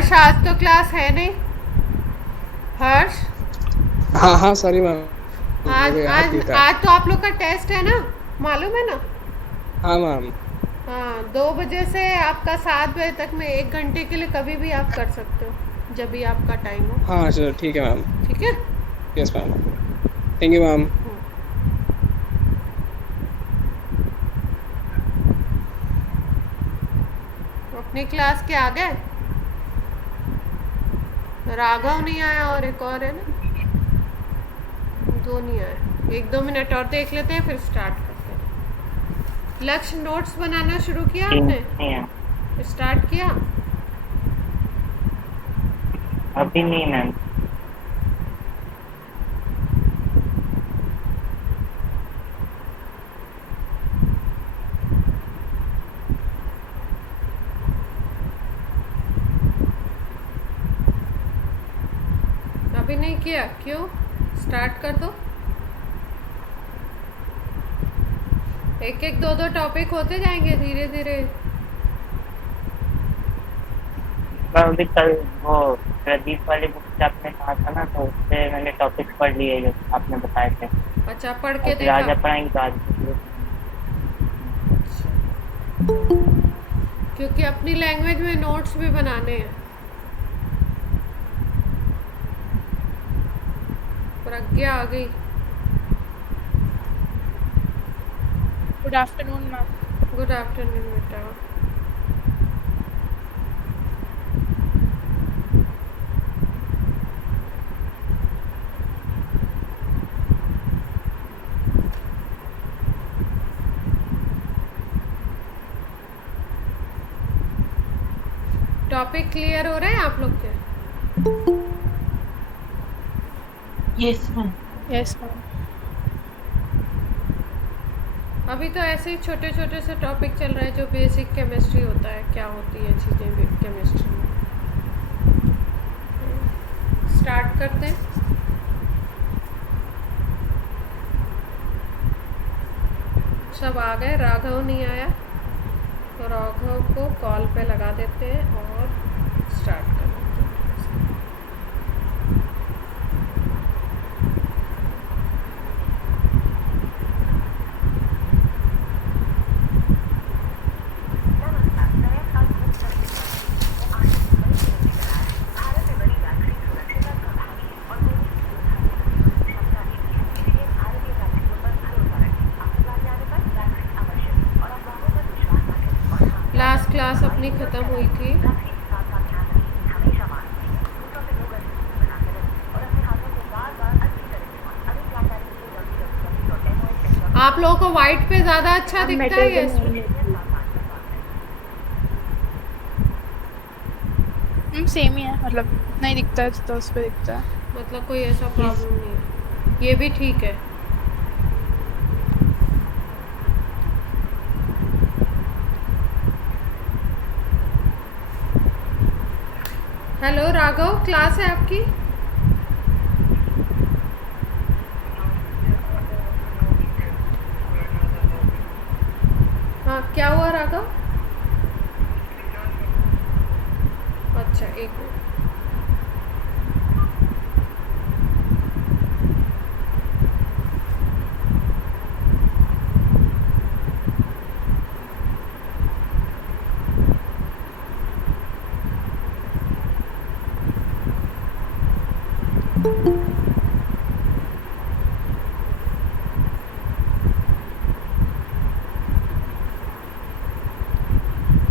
हर्ष आज तो क्लास है नहीं। हर्ष हाँ हाँ सॉरी मैम, आज मुझे याद आज नहीं था। आज तो आप लोग का टेस्ट है ना, मालूम है ना। हाँ मैम। हाँ 2 बजे से आपका 7 बजे तक में 1 घंटे के लिए कभी भी आप कर सकते हो, जब भी आपका टाइम हो। हाँ चलो ठीक है मैम। ठीक है। Yes ma'am. Thank you ma'am. अपनी क्लास के आ गए। राघव नहीं आया और एक और है ना, दो नहीं आए। 1-2 मिनट और देख लेते हैं फिर स्टार्ट करते हैं। लक्ष्य नोट्स बनाना शुरू किया आपने, नहीं है, स्टार्ट किया। अभी नहीं मैम। अभी नहीं किया क्यों, स्टार्ट कर दो। एक एक दो दो टॉपिक होते जाएंगे धीरे धीरे। मैं अभी कल वो प्रदीप वाली बुक से आपने कहा था ना, तो उससे मैंने टॉपिक्स पढ़ लिए जो आपने बताए थे। अच्छा पढ़ और के फिर देखा। आज आप पढ़ाएंगे तो आज भी शुरू करेंगे। क्योंकि अपनी लैंग्वेज में नोट्स भी बनाने हैं। प्रज्ञा आ गई। Good afternoon ma'am. Good afternoon बेटा। टॉपिक क्लियर हो रहे हैं आप लोग के। Yes ma'am. Yes ma'am. अभी तो ऐसे ही छोटे छोटे से टॉपिक चल रहे हैं जो बेसिक केमिस्ट्री होता है, क्या होती है चीज़ें भी केमिस्ट्री में। स्टार्ट करते हैं। सब आ गए, राघव नहीं आया तो राघव को कॉल पे लगा देते हैं और स्टार्ट कर देते हैं। लास्ट क्लास अपनी ख़त्म हुई थी। आप लोगों को वाइट पे ज़्यादा अच्छा दिखता है या इसमें? सेम ही है, मतलब इतना ही दिखता है तो उस पर दिखता है। मतलब कोई ऐसा प्रॉब्लम नहीं है, ये भी ठीक है। हेलो राघव, क्लास है आपकी? हाँ क्या हुआ राघव? अच्छा एक मिनट।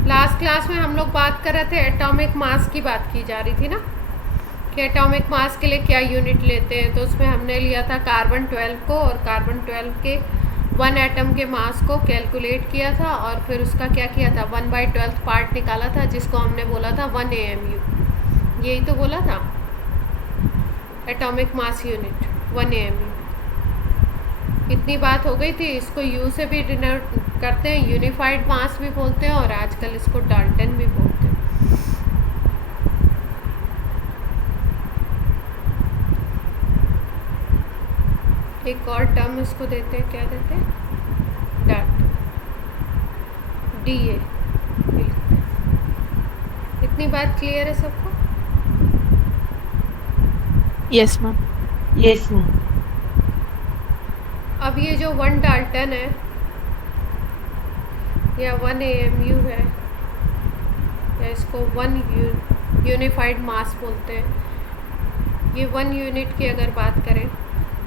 लास्ट क्लास में हम लोग बात कर रहे थे, एटॉमिक मास की बात की जा रही थी ना, कि एटॉमिक मास के लिए क्या यूनिट लेते हैं। तो उसमें हमने लिया था कार्बन 12 को, और कार्बन 12 के 1 एटम के मास को कैलकुलेट किया था, और फिर उसका क्या किया था, 1/12 पार्ट निकाला था, जिसको हमने बोला था 1 AMU। यही तो बोला था, एटॉमिक मास यूनिट 1 AMU। इतनी बात हो गई थी। इसको यू से भी डिनोट करते हैं, यूनिफाइड मास भी बोलते हैं, और आजकल इसको डाल्टन भी बोलते हैं। एक और टर्म इसको देते हैं, क्या देते हैं, डाल्टन, DA। इतनी बात क्लियर है सबको? Yes, ma'am. Yes, ma'am. अब ये जो 1 डाल्टन है या 1 AMU है या इसको 1 यूनिफाइड मास बोलते हैं, ये 1 यूनिट की अगर बात करें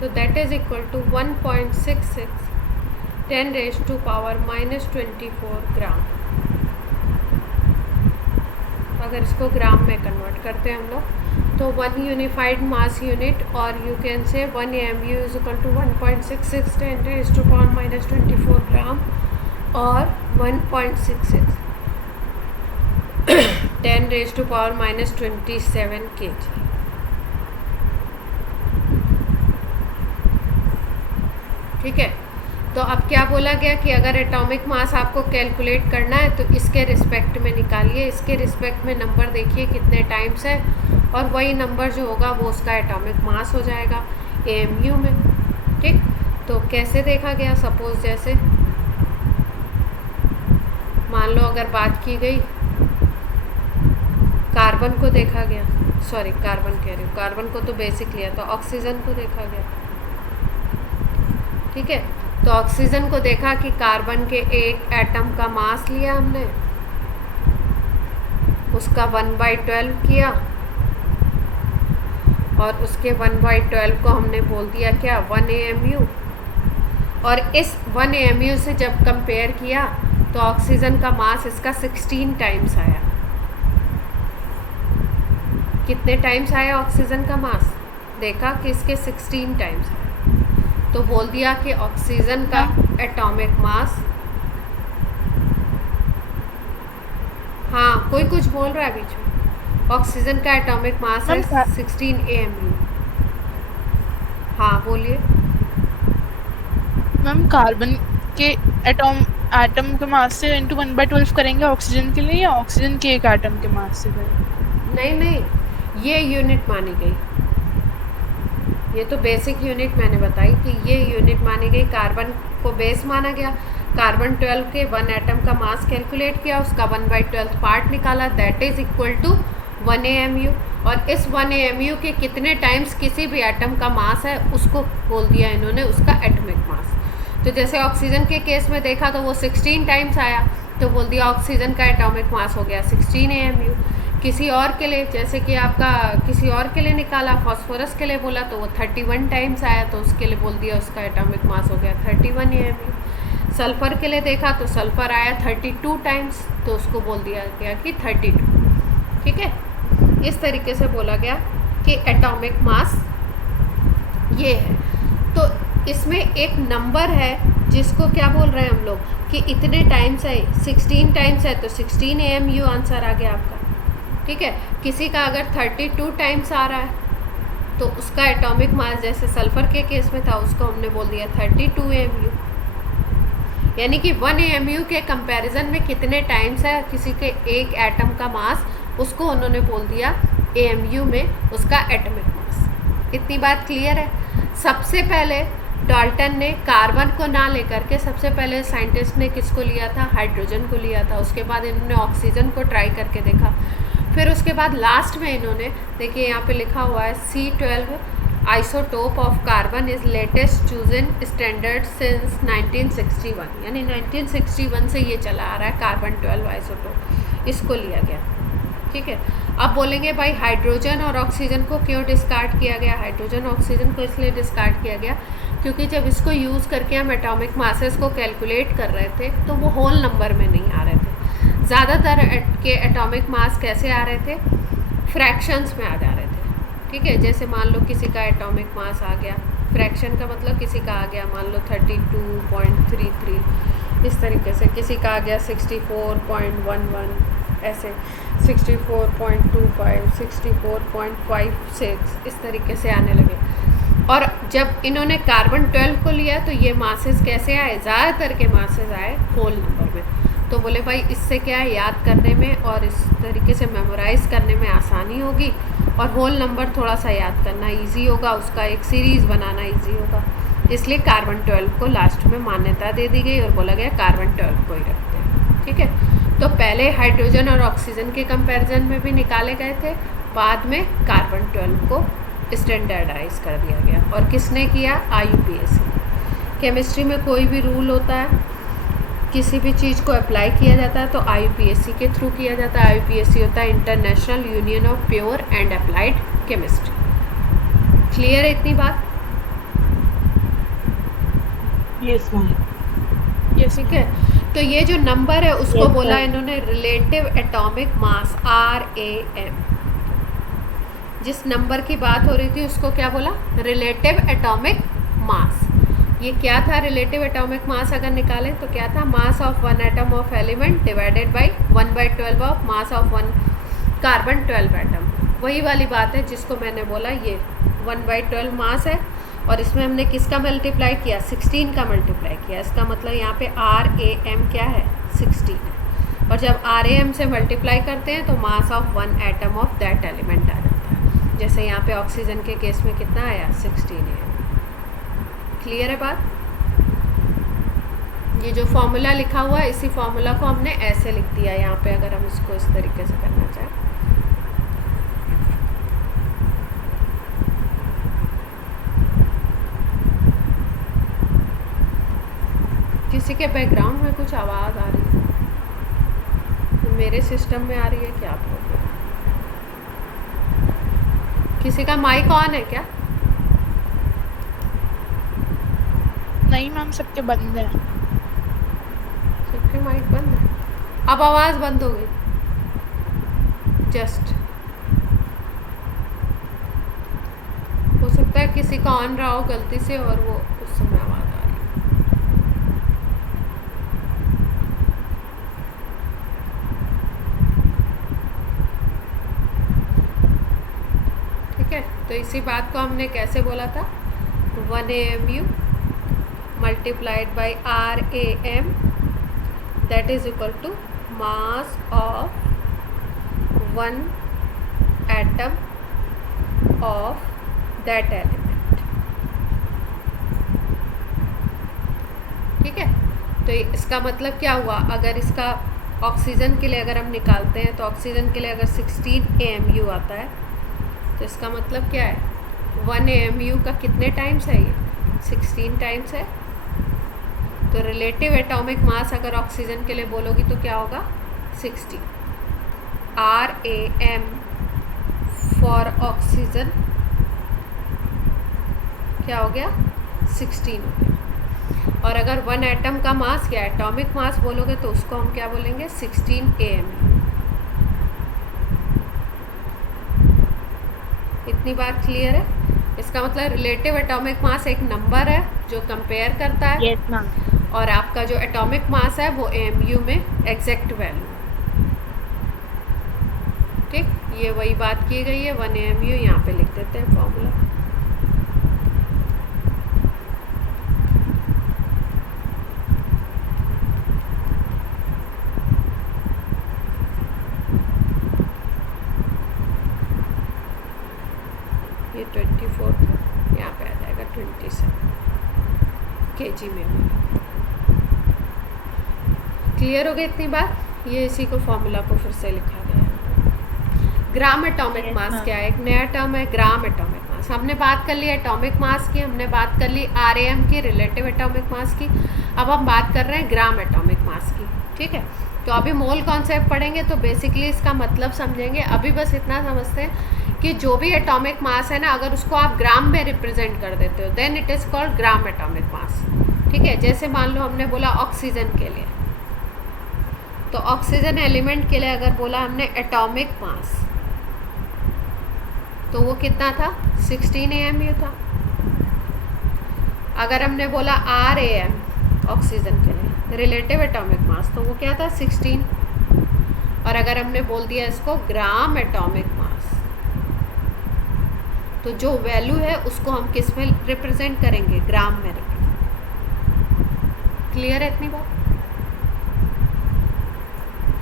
तो दैट इज़ इक्वल टू 1.66 10⁻⁻24 ग्राम। अगर इसको ग्राम में कन्वर्ट करते हैं हम लोग तो 1 यूनिफाइड मास यूनिट और you can say 1 AMU is equal to 1.66 10⁻⁻24 gram और 1.66 10⁻⁻27 kg। ठीक है, तो अब क्या बोला गया कि अगर एटॉमिक मास आपको कैलकुलेट करना है तो इसके रिस्पेक्ट में निकालिए, इसके रिस्पेक्ट में नंबर देखिए कितने टाइम्स है और वही नंबर जो होगा वो उसका एटॉमिक मास हो जाएगा AMU में। ठीक, तो कैसे देखा गया, सपोज जैसे मान लो अगर बात की गई कार्बन को देखा गया, सॉरी कार्बन कह रही हूँ, कार्बन को तो बेसिक लिया, तो ऑक्सीजन को देखा गया। ठीक है, तो ऑक्सीजन को देखा कि कार्बन के एक एटम का मास लिया हमने, उसका 1/12 किया और उसके 1/12 को हमने बोल दिया क्या 1 AMU, और इस 1 AMU से जब कंपेयर किया तो ऑक्सीजन का मास इसका 16 टाइम्स आया। कितने टाइम्स आया ऑक्सीजन का मास, देखा कि इसके 16 टाइम्स आया, तो बोल दिया कि ऑक्सीजन का एटॉमिक मास, हाँ कोई कुछ बोल रहा है बीच में, ऑक्सीजन का एटॉमिक मास है 16 AMU। हाँ बोलिए मैम, कार्बन के एटम के मास से इंटू 1/12 करेंगे ऑक्सीजन के लिए, या ऑक्सीजन के एक एटम के मास से करेंगे? नहीं, ये यूनिट मानी गई, ये तो बेसिक यूनिट मैंने बताई कि ये यूनिट मानी गई। कार्बन को बेस माना गया, कार्बन 12 के 1 एटम का मास कैलकुलेट किया, उसका 1/12 पार्ट निकाला, that is equal to 1 AMU, और इस 1 AMU के कितने टाइम्स किसी भी एटम का मास है उसको बोल दिया इन्होंने उसका एटॉमिक मास। तो जैसे ऑक्सीजन के केस में देखा तो वो 16 टाइम्स आया, तो बोल दिया ऑक्सीजन का एटॉमिक मास हो गया 16 AMU। किसी और के लिए, जैसे कि आपका किसी और के लिए निकाला, फास्फोरस के लिए बोला तो वो 31 टाइम्स आया, तो उसके लिए बोल दिया उसका एटॉमिक मास हो गया 31 AMU। सल्फ़र के लिए देखा तो सल्फ़र आया 32 टाइम्स, तो उसको बोल दिया गया कि 32। ठीक है, इस तरीके से बोला गया कि एटॉमिक मास ये है। तो इसमें एक नंबर है जिसको क्या बोल रहे हैं हम लोग कि इतने टाइम्स है, 16 टाइम्स है तो 16 AMU आंसर आ गया आपका। ठीक है, किसी का अगर 32 टाइम्स आ रहा है तो उसका एटॉमिक मास, जैसे सल्फ़र के केस में था, उसको हमने बोल दिया 32 AMU। यानी कि 1 AMU के कंपैरिजन में कितने टाइम्स है किसी के एक एटम का मास, उसको उन्होंने बोल दिया AMU में उसका एटॉमिक मास। इतनी बात क्लियर है। सबसे पहले डाल्टन ने कार्बन को ना लेकर के सबसे पहले साइंटिस्ट ने किसको लिया था, हाइड्रोजन को लिया था। उसके बाद इन्होंने ऑक्सीजन को ट्राई करके देखा, फिर उसके बाद लास्ट में इन्होंने, देखिए यहाँ पे लिखा हुआ है C12 isotope of carbon is latest chosen standard since 1961, यानी 1961 से ये चला आ रहा है कार्बन 12 आइसोटोप, इसको लिया गया। ठीक है, अब बोलेंगे भाई हाइड्रोजन और ऑक्सीजन को क्यों डिस्कार्ड किया गया। हाइड्रोजन ऑक्सीजन को इसलिए डिस्कार्ड किया गया क्योंकि जब इसको यूज़ करके हम एटॉमिक मासेस को कैलकुलेट कर रहे थे तो वो होल नंबर में नहीं आ रहे थे। ज़्यादातर के एटॉमिक मास कैसे आ रहे थे, फ्रैक्शंस में आ जा रहे थे। ठीक है, जैसे मान लो किसी का एटॉमिक मास आ गया, फ्रैक्शन का मतलब किसी का आ गया मान लो 32.33, इस तरीके से किसी का आ गया 64.11, ऐसे 64.25, 64.56, इस तरीके से आने लगे। और जब इन्होंने कार्बन 12 को लिया तो ये मासेस कैसे आए, ज़्यादातर के मासेस आए होल नंबर में। तो बोले भाई इससे क्या है, याद करने में और इस तरीके से मेमोराइज़ करने में आसानी होगी, और होल नंबर थोड़ा सा याद करना इजी होगा, उसका एक सीरीज़ बनाना इजी होगा। इसलिए कार्बन 12 को लास्ट में मान्यता दे दी गई और बोला गया कार्बन 12 को ही रखते हैं। ठीक है, तो पहले हाइड्रोजन और ऑक्सीजन के कंपैरिजन में भी निकाले गए थे, बाद में कार्बन 12 को स्टैंडर्डाइज कर दिया गया। और किसने किया? IUPAC। केमिस्ट्री में कोई भी रूल होता है, किसी भी चीज़ को अप्लाई किया जाता है तो IUPAC के थ्रू किया जाता है। IUPAC होता है international union of pure and applied chemistry. Clear है इतनी बात? Yes, ma'am. यस ठीक है, तो ये जो नंबर है उसको Yes, बोला ma'am. इन्होंने रिलेटिव एटॉमिक मास, RAM। जिस नंबर की बात हो रही थी उसको क्या बोला? Relative atomic mass. ये क्या था? रिलेटिव एटॉमिक मास अगर निकालें तो क्या था? मास of one atom of element divided by 1/12 of mass of one carbon 12 atom. वही वाली बात है जिसको मैंने बोला ये 1/12 मास है, और इसमें हमने किसका मल्टीप्लाई किया? 16 का मल्टीप्लाई किया। इसका मतलब यहाँ पे RAM क्या है? 16 है। और जब RAM से मल्टीप्लाई करते हैं तो mass of one atom of that element आ जाता है। जैसे यहाँ पे ऑक्सीजन के केस में कितना आया? 16 है। क्लियर है बात? ये जो फॉर्मूला लिखा हुआ है इसी फॉर्मूला को हमने ऐसे लिख दिया यहाँ पे, अगर हम इसको इस तरीके से करना चाहें। किसी के बैकग्राउंड में कुछ आवाज़ आ रही है? मेरे सिस्टम में आ रही है क्या आप लोगों को? किसी का माइक ऑन है क्या? नहीं मैम, सबके बंद है। सबके माइक बंद है। अब आवाज़ बंद हो गई जस्ट। हो सकता है किसी का ऑन रहा हो गलती से और वो उस समय आवाज़ आ रही है। ठीक है, तो इसी बात को हमने कैसे बोला था? 1 AMU multiplied by RAM, that is equal to mass of one atom of that element। ठीक है, तो इसका मतलब क्या हुआ? अगर इसका ऑक्सीजन के लिए अगर हम निकालते हैं तो ऑक्सीजन के लिए अगर 16 AMU आता है तो इसका मतलब क्या है? 1 AMU का कितने टाइम्स है? ये 16 टाइम्स है। तो रिलेटिव एटॉमिक मास अगर ऑक्सीजन के लिए बोलोगी तो क्या होगा? 60। RAM फॉर ऑक्सीजन क्या हो गया? 16 हो गया। और अगर वन एटम का मास या एटॉमिक मास बोलोगे तो उसको हम क्या बोलेंगे? 16 AMU। इतनी बात क्लियर है? इसका मतलब रिलेटिव एटॉमिक मास एक नंबर है जो कंपेयर करता है। Yes, ma'am. और आपका जो एटॉमिक मास है वो AMU में एग्जैक्ट वैल्यू। ठीक, ये वही बात की गई है। 1 AMU यहाँ पे लिख देते हैं फॉर्मूला। ये 24 था, यहाँ पे आ जाएगा 27 kg में। क्लियर हो गई इतनी बात? ये इसी को फॉर्मूला को फिर से लिखा गया है। ग्राम एटॉमिक Yes, मास ma'am. क्या है? एक नया टर्म है ग्राम एटॉमिक मास। हमने बात कर ली एटॉमिक मास की, हमने बात कर ली RAM की, रिलेटिव एटॉमिक मास की। अब हम बात कर रहे हैं ग्राम एटॉमिक मास की। ठीक है, तो अभी मोल कॉन्सेप्ट पढ़ेंगे तो बेसिकली इसका मतलब समझेंगे। अभी बस इतना समझते हैं कि जो भी एटॉमिक मास है ना, अगर उसको आप ग्राम में रिप्रेजेंट कर देते हो then it is called gram atomic mass. ठीक है, जैसे मान लो हमने बोला ऑक्सीजन के लिए, तो ऑक्सीजन एलिमेंट के लिए अगर बोला हमने एटॉमिक मास तो वो कितना था? 16 AMU था। अगर हमने बोला RAM ऑक्सीजन के लिए रिलेटिव एटॉमिक मास तो वो क्या था? 16। और अगर हमने बोल दिया इसको ग्राम एटॉमिक मास तो जो वैल्यू है उसको हम किस में रिप्रेजेंट करेंगे? ग्राम में रिप्रेजेंट। क्लियर है इतनी बात?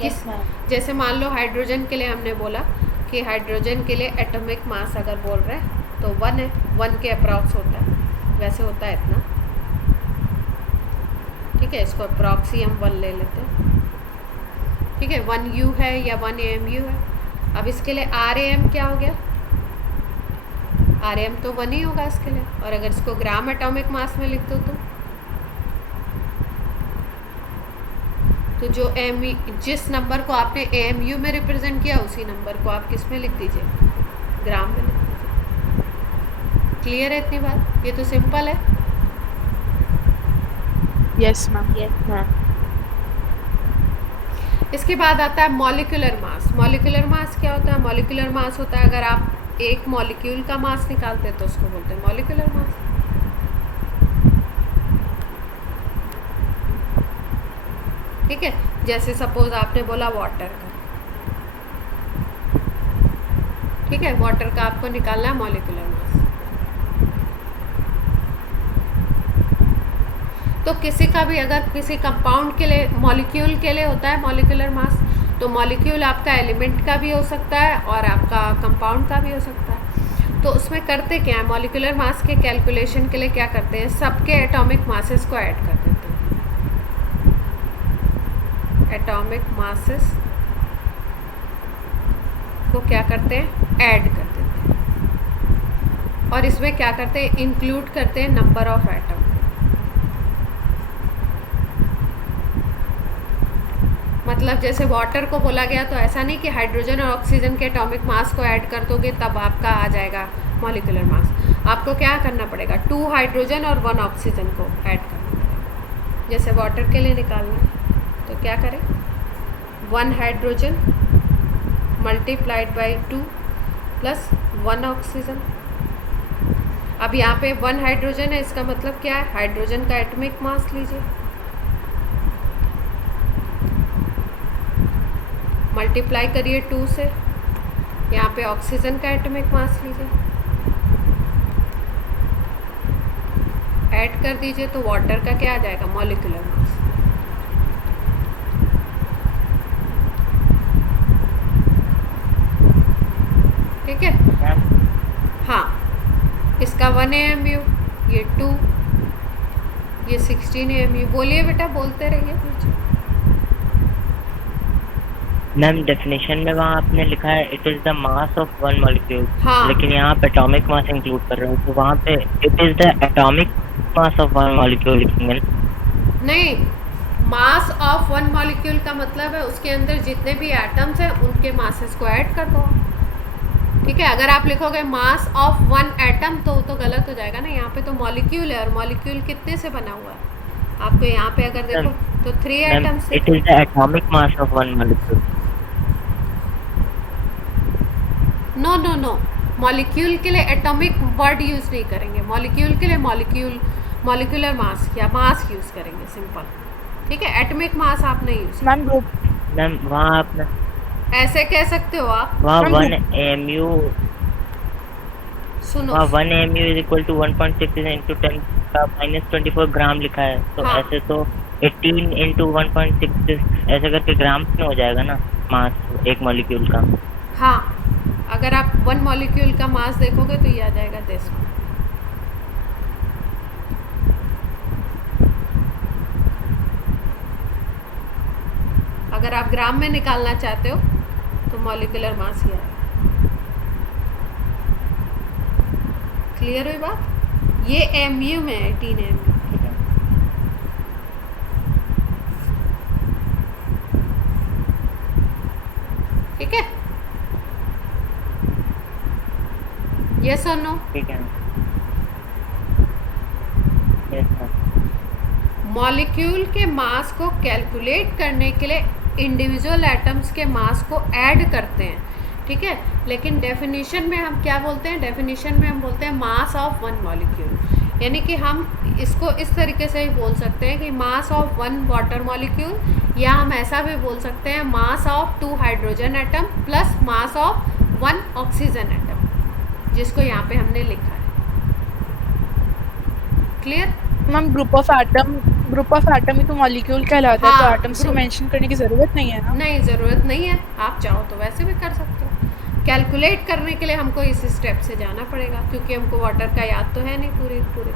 Yes, ma'am. जैसे मान लो हाइड्रोजन के लिए हमने बोला कि हाइड्रोजन के लिए एटॉमिक मास अगर बोल रहे हैं तो 1 है, 1 के अप्रॉक्स होता है, वैसे होता है इतना। ठीक है, इसको अप्रॉक्स ही हम 1 ले लेते हैं। ठीक है, 1U है या 1 AMU है। अब इसके लिए RAM क्या हो गया? आरएम तो 1 ही होगा इसके लिए। और अगर इसको ग्राम एटॉमिक मास में लिख दो तो जो जिस नंबर को आपने एएमयू में रिप्रेजेंट किया उसी नंबर को आप किस में लिख दीजिए, ग्राम में लिख दीजिए। क्लियर है इतनी बात? ये तो सिंपल है। Yes ma'am. इसके बाद आता है मॉलिक्यूलर मास। मॉलिक्यूलर मास क्या होता है? मॉलिक्यूलर मास होता है अगर आप एक मॉलिक्यूल का मास निकालते हैं तो उसको बोलते हैं मॉलिक्यूलर मास। ठीक है, जैसे सपोज आपने बोला वाटर का, ठीक है, वाटर का आपको निकालना है मॉलिक्यूलर मास। तो किसी का भी अगर किसी कंपाउंड के लिए मॉलिक्यूल के लिए होता है मॉलिक्यूलर मास, तो मॉलिक्यूल आपका एलिमेंट का भी हो सकता है और आपका कंपाउंड का भी हो सकता है। तो उसमें करते क्या है, मॉलिक्यूलर मास के कैलकुलेशन के लिए क्या करते हैं, सबके एटॉमिक मासेस को ऐड कर देते हैं। एटॉमिक मासेस को क्या करते हैं, ऐड कर देते हैं। और इसमें क्या करते हैं, इंक्लूड करते हैं नंबर ऑफ एटम। मतलब जैसे वाटर को बोला गया तो ऐसा नहीं कि हाइड्रोजन और ऑक्सीजन के एटॉमिक मास को ऐड कर दोगे तब आपका आ जाएगा मॉलिक्यूलर मास। आपको क्या करना पड़ेगा, 2 हाइड्रोजन और 1 ऑक्सीजन को ऐड करना पड़ेगा। जैसे वाटर के लिए निकालना है तो क्या करें, 1 hydrogen multiplied by 2 plus 1 oxygen. अब यहाँ पे 1 हाइड्रोजन है, इसका मतलब क्या है, हाइड्रोजन का एटॉमिक मास लीजिए, मल्टीप्लाई करिए 2 से, यहाँ पे ऑक्सीजन का एटॉमिक मास लीजिए, ऐड कर दीजिए तो वाटर का क्या आ जाएगा, मॉलिक्यूलर मास। ठीक है, हाँ, इसका 1 AMU, ये 2, ये 16 AMU। बोलिए बेटा, बोलते रहिए कुछ। मैम डेफिनेशन में वहाँ आपने लिखा है it is the mass of 1 molecule, हाँ। लेकिन यहाँ पे एटॉमिक मास इंक्लूड कर रहे हो तो वहाँ पे it is the atomic mass of 1 molecule लिखेंगे। नहीं, मास ऑफ 1 मॉलिक्यूल का मतलब है उसके अंदर जितने भी एटम्स हैं उनके मासेस को ऐड कर दो। ठीक है, अगर आप लिखोगे मास ऑफ 1 एटम तो गलत हो जाएगा ना। यहाँ पे तो मॉलिक्यूल है और मॉलिक्यूल कितने से बना हुआ है, आपको यहाँ पे अगर देखो तो 3 एटम्स से। It is the atomic mass of 1 molecule. No no no, molecule के लिए एटॉमिक वर्ड यूज़ नहीं करेंगे। मॉलिक्यूल के लिए मॉलिक्यूलर मास या मास यूज़ करेंगे, सिंपल। ठीक है, एटॉमिक मास आप नहीं यूज़। मैम ग्रुप, मैम वहाँ आपने ऐसे कह सकते हो आप, वहाँ 1 AMU, सुनो, वहाँ 1 AMU is equal to 1.6 into 10⁻24 gram लिखा है, तो हाँ। ऐसे तो 18 इंटू 1.6 ऐसे करके ग्राम में हो जाएगा ना मास एक मॉलिक्यूल का। हाँ, अगर आप 1 मॉलिक्यूल का मास देखोगे तो ये आ जाएगा 10। अगर आप ग्राम में निकालना चाहते हो तो मॉलिक्यूलर मास ही आएगा। क्लियर हुई बात? ये एमयू में है, 18 एमयू। ठीक है, यस और नो? ठीक है। Yes ma'am. मॉलिक्यूल के मास को कैलकुलेट करने के लिए इंडिविजुअल एटम्स के मास को ऐड करते हैं। ठीक है, लेकिन डेफिनेशन में हम क्या बोलते हैं, डेफिनेशन में हम बोलते हैं मास ऑफ 1 मॉलिक्यूल। यानी कि हम इसको इस तरीके से भी बोल सकते हैं कि मास ऑफ 1 वाटर मॉलिक्यूल, या हम ऐसा भी बोल सकते हैं mass of 2 hydrogen atom plus mass of 1 oxygen atom, जिसको यहाँ पे हमने लिखा है। Clear? Ma'am group of atom ही तो मॉलिक्यूल कहलाता है, हाँ, तो एटम्स को group। मेंशन करने की जरूरत नहीं है ना। नहीं, ज़रूरत नहीं है, आप चाहो तो वैसे भी कर सकते हो। कैलकुलेट करने के लिए हमको इस स्टेप से जाना पड़ेगा, क्योंकि हमको वाटर का याद तो है नहीं पूरे।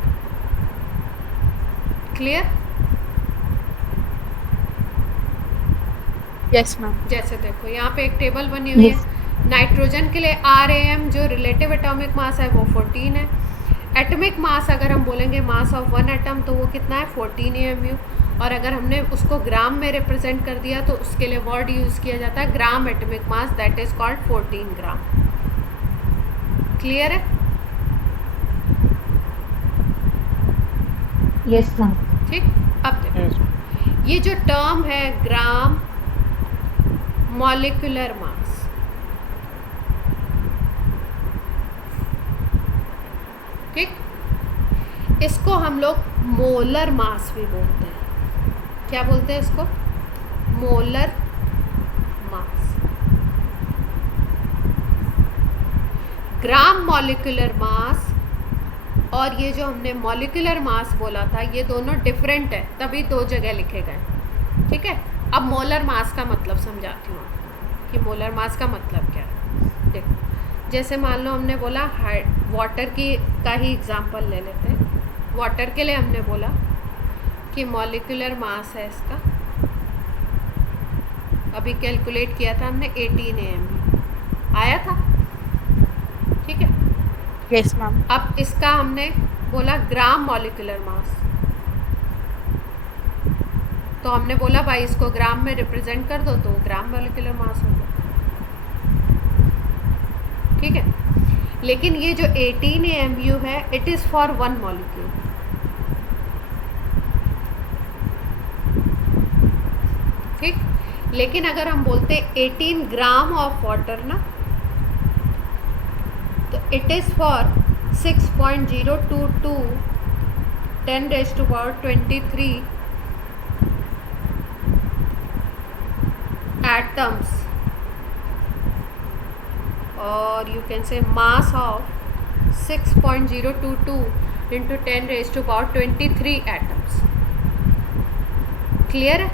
क्लियर? Yes ma'am. जैसे देखो यहाँ पे एक टेबल बनी हुई है, नाइट्रोजन के लिए RAM जो रिलेटिव एटॉमिक मास है वो 14 है। एटॉमिक मास अगर हम बोलेंगे मास ऑफ वन एटम तो वो कितना है 14 AMU। और अगर हमने उसको ग्राम में रिप्रेजेंट कर दिया तो उसके लिए वर्ड यूज़ किया जाता है ग्राम atomic mass, that is called 14 gram. Clear है? Yes, ma'am. ठीक, अब देखो Yes. ये जो टर्म है ग्राम मॉलिक्यूलर मास, ठीक, इसको हम लोग मोलर मास भी बोलते हैं। क्या बोलते हैं इसको? Molar mass. Gram molecular mass और ये जो हमने मॉलिक्यूलर मास बोला था ये दोनों डिफरेंट है, तभी दो जगह लिखे गए। ठीक है, अब मोलर मास का मतलब समझाती हूँ आपको कि मोलर मास का मतलब क्या है। देखो, जैसे मान लो हमने बोला वाटर की का ही एग्जांपल ले लेते हैं। वाटर के लिए हमने बोला कि मॉलिक्यूलर मास है इसका, अभी कैलकुलेट किया था हमने 18 AMU आया था। ठीक है, यस मैम। अब इसका हमने बोला ग्राम मॉलिक्यूलर मास, तो हमने बोला भाई इसको ग्राम में रिप्रेजेंट कर दो तो ग्राम मॉलिक्यूलर मास हो गया। ठीक है, लेकिन ये जो 18 AMU है it is for one molecule. ठीक, लेकिन अगर हम बोलते 18 ग्राम ऑफ वाटर ना, तो it is for 6.022 10⁻23 atoms, or you can say mass of 6.022 into 10⁻23 atoms। Clear है?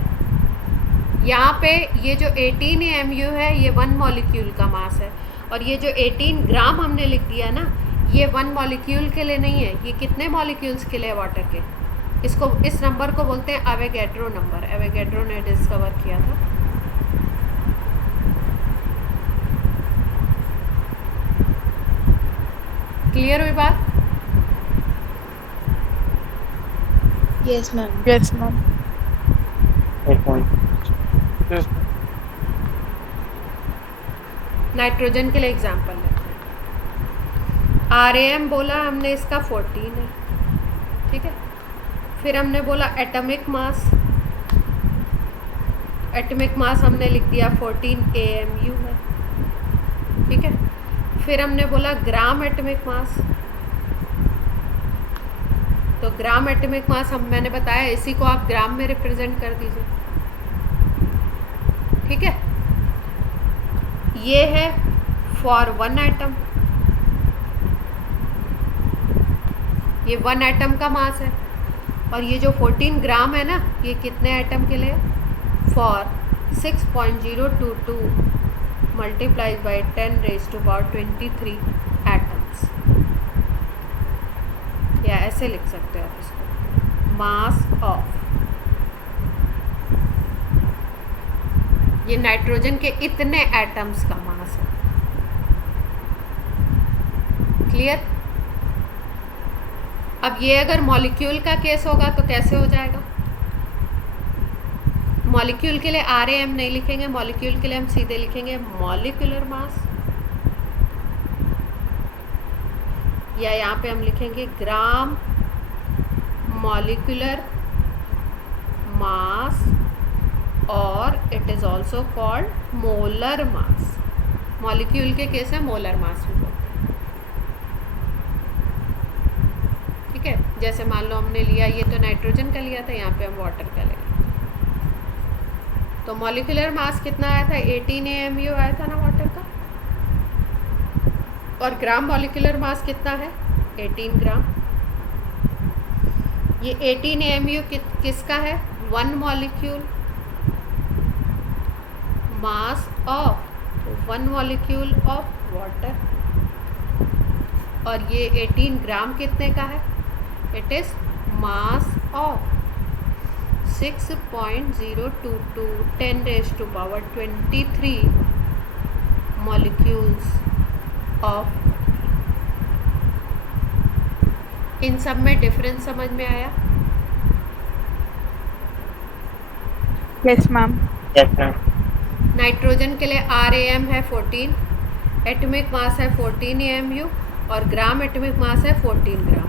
यहाँ पे ये जो 18 AMU है ये वन मॉलिक्यूल का मास है, और ये जो 18 ग्राम हमने लिख दिया ना ये वन मॉलिक्यूल के लिए नहीं है, ये कितने मॉलिक्यूल्स के लिए वाटर के। इसको इस नंबर को बोलते हैं एवोगैड्रो नंबर। एवोगैड्रो ने डिस्कवर किया था। क्लियर हुई बात? Yes, ma'am. Yes ma'am. एक पॉइंट Yes. नाइट्रोजन के लिए एग्जांपल लेते हैं। RAM बोला हमने इसका 14 है। ठीक है, फिर हमने बोला एटॉमिक मास। एटॉमिक मास हमने लिख दिया 14 AMU है। ठीक है, फिर हमने बोला ग्राम एटॉमिक मास, तो ग्राम एटॉमिक मास मैंने बताया इसी को आप ग्राम में रिप्रेजेंट कर दीजिए। ठीक है, ये है फॉर वन एटम, ये वन एटम का मास है। और ये जो 14 ग्राम है ना ये कितने एटम के लिए? फॉर 6.022 मल्टीप्लाइड बाई 10⁻23 एटम्स, या ऐसे लिख सकते हो आप इसको, मास ऑफ। ये नाइट्रोजन के इतने एटम्स का मास है। क्लियर? अब ये अगर मॉलिक्यूल का केस होगा तो कैसे हो जाएगा? मॉलिक्यूल के लिए RAM नहीं लिखेंगे, मॉलिक्यूल के लिए हम सीधे लिखेंगे मॉलिक्यूलर मास, या यहाँ पे हम लिखेंगे ग्राम मॉलिक्यूलर मास, और it is also called molar mass. Molecule के केस में मोलर मास भी बोलते हैं। ठीक है, जैसे मान लो हमने लिया, ये तो नाइट्रोजन का लिया था, यहाँ पे हम वाटर का लेंगे, तो मॉलिक्यूलर मास कितना आया था? 18 AMU आया था ना वाटर का, और ग्राम मॉलिक्यूलर मास कितना है? 18 ग्राम। ये 18 AMU किसका है? One molecule mass of one molecule of water. और ये 18 ग्राम कितने का है? It is mass of 6.022 10⁻23 molecules of, इन सब में डिफरेंस समझ में आया? Yes ma'am. Yes ma'am. Nitrogen के लिए RAM है 14, एटॉमिक मास है 14 AMU और ग्राम एटॉमिक मास है 14 ग्राम।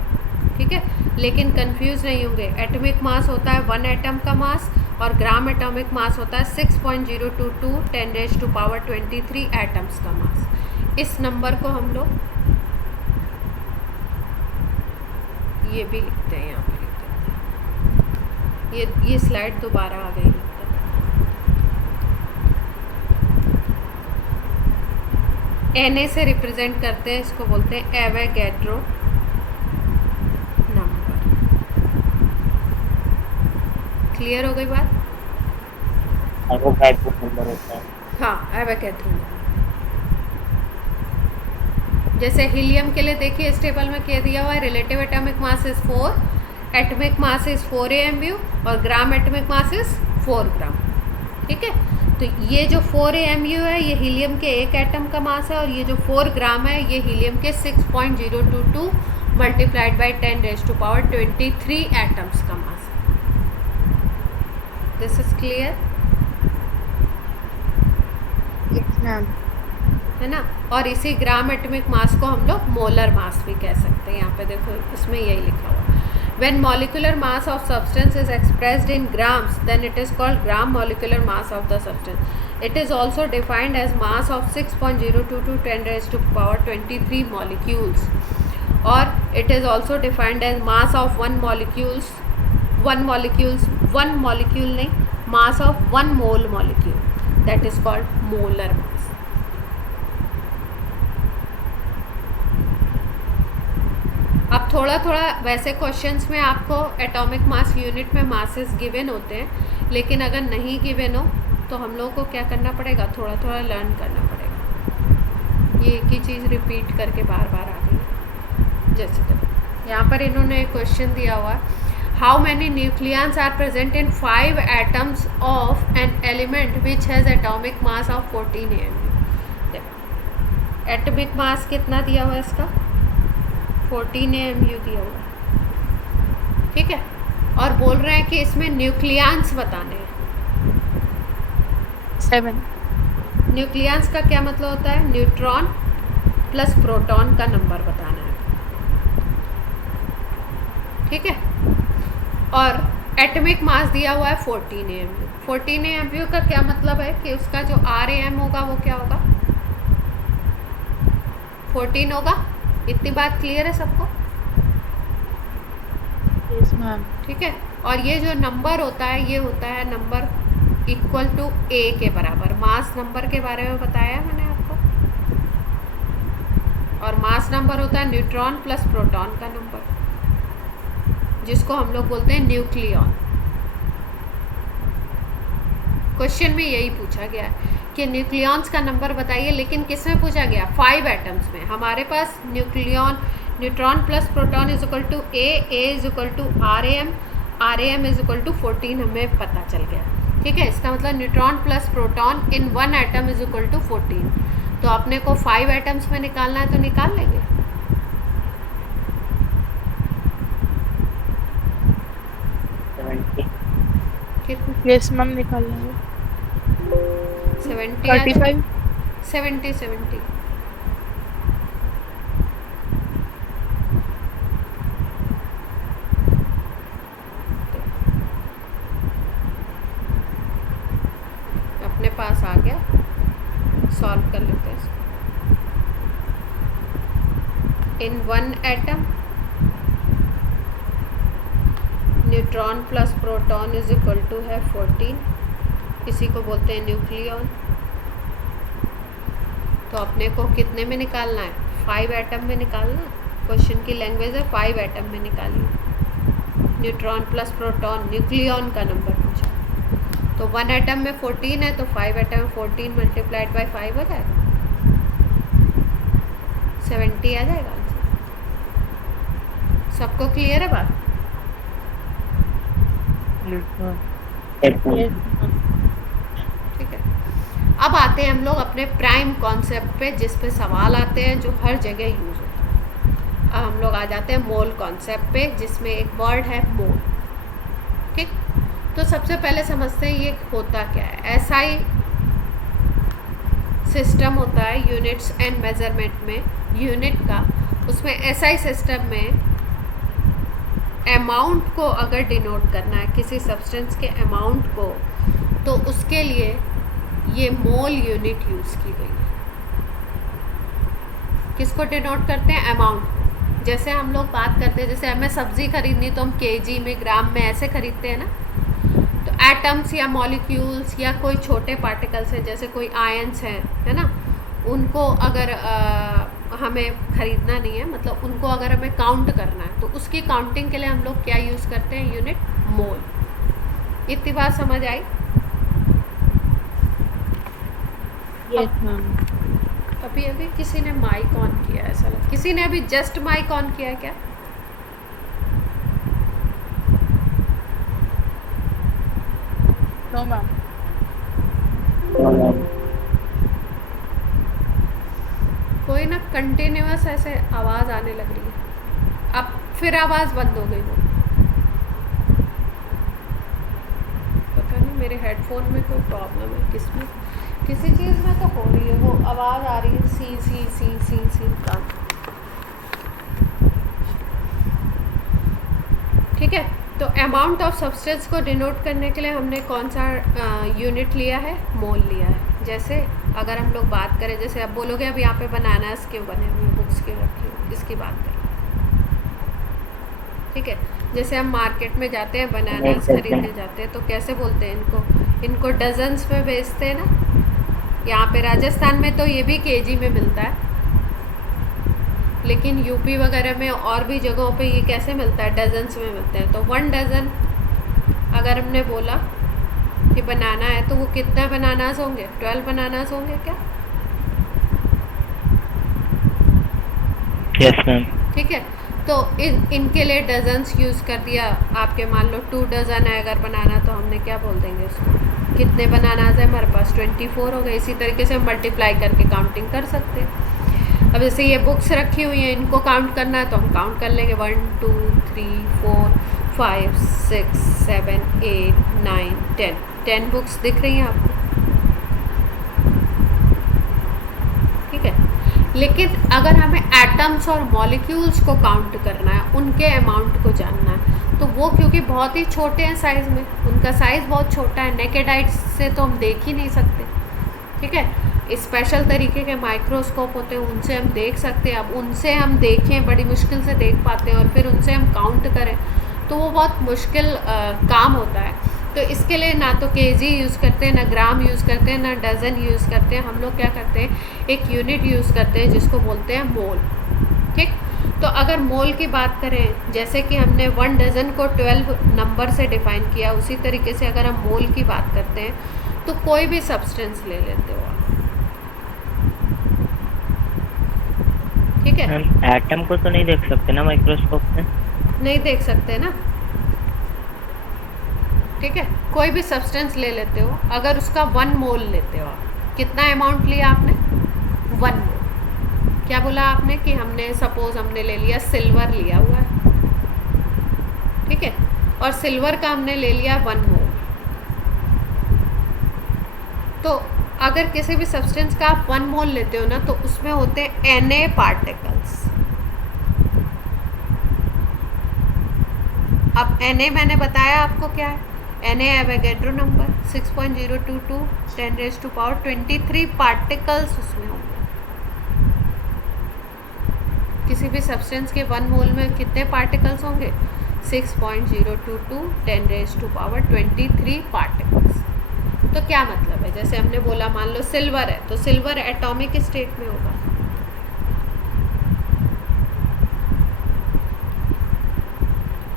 ठीक है, लेकिन कंफ्यूज नहीं होंगे, एटॉमिक मास होता है 1 एटम का मास और ग्राम एटॉमिक मास होता है 6.022 10⁻23 एटम्स का मास। इस नंबर को हम लोग ये भी लिखते हैं, यहाँ पे लिख देते हैं। ये स्लाइड दोबारा आ गई लगता है। Na से रिप्रेजेंट करते हैं, इसको बोलते हैं एवोगैड्रो नंबर। क्लियर हो गई बात? एवोगैड्रो नंबर होता है। हाँ, एवोगैड्रो नंबर। जैसे हीलियम के लिए देखिए इस टेबल में क्या दिया हुआ है, relative atomic mass is 4, atomic mass is 4 AMU और ग्राम एटॉमिक मास इज 4 ग्राम। ठीक है, तो ये जो 4 AMU है ये हीलियम के एक एटम का मास है और ये जो 4 ग्राम है ये हीलियम के 6.022 मल्टीप्लाइड बाई 10⁻23 एटम्स का मास है। This is clear? Yes, ma'am. है ना? और इसी ग्राम एटॉमिक मास को हम लोग मोलर मास भी कह सकते हैं। यहाँ पे देखो इसमें यही लिखा हुआ, when molecular mass of substance is expressed in grams then it is called gram molecular mass of the substance. It is also defined as mass of 6.022 10⁻23 molecules, or it is also defined as mass of one molecule नहीं, mass of 1 mole molecule, that is called molar mass. अब थोड़ा थोड़ा वैसे questions में आपको atomic mass unit में masses given होते हैं, लेकिन अगर नहीं गिवन हो तो हम लोगों को क्या करना पड़ेगा, थोड़ा थोड़ा लर्न करना पड़ेगा। ये एक ही चीज़ रिपीट करके बार बार आ गई है। जैसे देखो यहाँ पर इन्होंने एक क्वेश्चन दिया हुआ, how many nucleons are present in 5 atoms of an element which has atomic mass of 14 AMU। देखो एटॉमिक मास कितना दिया हुआ है इसका, 14 AMU दिया हुआ है। ठीक है, और बोल रहे हैं कि इसमें न्यूक्लियंस बताने हैं। 7। न्यूक्लियंस का क्या मतलब होता है, न्यूट्रॉन प्लस प्रोटॉन का नंबर बताना है। ठीक है, और एटॉमिक मास दिया हुआ है 14 AMU। 14 AMU का क्या मतलब है कि उसका जो RAM होगा वो क्या होगा, 14 होगा। इतनी बात क्लियर है सबको? Yes ma'am. ठीक है, और ये जो नंबर होता है ये होता है नंबर इक्वल टू A के बराबर। मास नंबर के बारे में बताया मैंने आपको, और मास नंबर होता है न्यूट्रॉन प्लस प्रोटॉन का नंबर, जिसको हम लोग बोलते हैं न्यूक्लियॉन। क्वेश्चन में यही पूछा गया है कि न्यूक्लियॉन्स का नंबर बताइए, लेकिन किस में पूछा गया, 5 एटम्स में। हमारे पास neutron plus proton is equal to A is equal to RAM is equal to 14 हमें पता चल गया। ठीक है, इसका मतलब neutron plus proton in 1 atom is equal to 14। तो अपने को 5 एटम्स में निकालना है तो निकाल लेंगे। कितने? यस मैम, निकाल लेंगे। 70 35। 70 अपने पास आ गया, सॉल्व कर लेते हैं इसको। In 1 atom neutron plus proton is equal to है 14, इसी को बोलते हैं न्यूक्लियॉन। तो अपने को कितने में निकालना है, 5 एटम में निकालना। क्वेश्चन की लैंग्वेज है 5 एटम में निकालिए। न्यूट्रॉन प्लस प्रोटॉन न्यूक्लियॉन का नंबर पूछा, तो 1 एटम में 14 है तो 5 एटम में 14 मल्टीप्लाइड बाई 5 हो जाएगा, 70 आ जाएगा आंसर। सबको क्लियर है बात? Yes ma'am. ठीक है, अब आते हैं हम लोग अपने प्राइम कॉन्सेप्ट पे, जिस पे सवाल आते हैं जो हर जगह यूज़ होता है। अब हम लोग आ जाते हैं मोल कॉन्सेप्ट पे, जिसमें एक वर्ड है मोल। ठीक, तो सबसे पहले समझते हैं ये होता क्या है। एसआई सिस्टम होता है यूनिट्स एंड मेजरमेंट में, यूनिट का। उसमें एसआई सिस्टम में अमाउंट को अगर डिनोट करना है, किसी सब्सटेंस के अमाउंट को, तो उसके लिए ये मोल यूनिट यूज़ की गई है। किसको डिनोट करते हैं? अमाउंट। जैसे हम लोग बात करते हैं, जैसे हमें सब्ज़ी खरीदनी तो हम केजी में, ग्राम में ऐसे खरीदते हैं ना। तो एटम्स या मॉलिक्यूल्स या कोई छोटे पार्टिकल्स हैं, जैसे कोई आयंस हैं, है ना, उनको अगर हमें ख़रीदना नहीं है, मतलब उनको अगर हमें काउंट करना है, तो उसकी काउंटिंग के लिए हम लोग क्या यूज़ करते हैं? Unit mole. इतनी बात समझ आई? Yes ma'am. अभी अभी किसी ने माइक ऑन किया है, ऐसा लग, किसी ने अभी जस्ट माइक ऑन किया है क्या? No ma'am. कोई ना कंटिन्यूअस ऐसे आवाज़ आने लग रही है। अब फिर आवाज़ बंद हो गई वो, पता नहीं मेरे हेडफोन में कोई प्रॉब्लम है, किसमें, किसी चीज़ में तो हो रही है वो आवाज़ आ रही है, सी सी सी सी सी का। ठीक है, तो अमाउंट ऑफ सब्सटेंस को डिनोट करने के लिए हमने कौन सा यूनिट लिया है? मोल लिया है। जैसे अगर हम लोग बात करें, जैसे आप बोलोगे अब यहाँ पे बनानास क्यों बने हुए हैं, बुक्स क्यों रखी हुई, इसकी बात करें। ठीक है, जैसे हम मार्केट में जाते हैं, बनानास खरीदने जाते हैं, तो कैसे बोलते हैं इनको? इनको डजन्स में बेचते हैं ना। यहाँ पे राजस्थान में तो ये भी केजी में मिलता है, लेकिन यूपी वगैरह में और भी जगहों पे ये कैसे मिलता है? डजन्स में मिलते हैं। तो 1 डज़न अगर हमने बोला कि बनाना है, तो वो कितना बनानास होंगे? 12 बनानास होंगे क्या? Yes ma'am. ठीक है, तो इनके लिए डजन्स यूज़ कर दिया। आपके मान लो 2 डज़न है अगर बनाना, तो हमने क्या बोल देंगे उसको? कितने बनानास है हमारे पास? 24 हो गए। इसी तरीके से हम मल्टीप्लाई करके काउंटिंग कर सकते हैं। अब जैसे ये बुक्स रखी हुई हैं, इनको काउंट करना है तो हम काउंट कर लेंगे 1 2 3 4 5 6 7 8 9 10 बुक्स दिख रही हैं आपको। ठीक है, लेकिन अगर हमें एटम्स और मॉलिक्यूल्स को काउंट करना है, उनके अमाउंट को जानना है, तो वो क्योंकि बहुत ही छोटे हैं साइज़ में, उनका साइज़ बहुत छोटा है, नेकेड आइज से तो हम देख ही नहीं सकते। ठीक है, स्पेशल तरीके के माइक्रोस्कोप होते हैं, उनसे हम देख सकते हैं। अब उनसे हम देखें, बड़ी मुश्किल से देख पाते हैं, और फिर उनसे हम काउंट करें, तो वो बहुत मुश्किल काम होता है। तो इसके लिए ना तो केजी यूज़ करते हैं, ना ग्राम यूज़ करते हैं, ना डज़न यूज़ करते हैं। हम लोग क्या करते हैं? एक यूनिट यूज़ करते हैं जिसको बोलते हैं मोल। ठीक, तो अगर मोल की बात करें, जैसे कि हमने 1 डज़न को 12 नंबर से डिफ़ाइन किया, उसी तरीके से अगर हम मोल की बात करते हैं, तो कोई भी सब्सटेंस ले लेते हो आप। ठीक है, मैम एटम को तो नहीं देख सकते ना माइक्रोस्कोप में? नहीं देख सकते ना। ठीक है, कोई भी सब्सटेंस ले लेते हो, अगर उसका 1 मोल लेते हो आप, कितना अमाउंट लिया आपने? 1 मोल। क्या बोला आपने कि हमने, सपोज हमने ले लिया सिल्वर लिया हुआ है, ठीक है, और सिल्वर का हमने ले लिया 1 मोल। तो अगर किसी भी सब्सटेंस का आप 1 मोल लेते हो ना, तो उसमें होते हैं Na पार्टिकल्स। अब Na मैंने बताया आपको क्या है। Na एवोगैड्रो नंबर 6.022 10⁻23 पार्टिकल्स उसमें होंगे। किसी भी सब्सटेंस के 1 मोल में कितने पार्टिकल्स होंगे? 6.022 10⁻23 पार्टिकल्स। तो क्या मतलब है? जैसे हमने बोला, मान लो सिल्वर है, तो सिल्वर एटॉमिक स्टेट में होगा।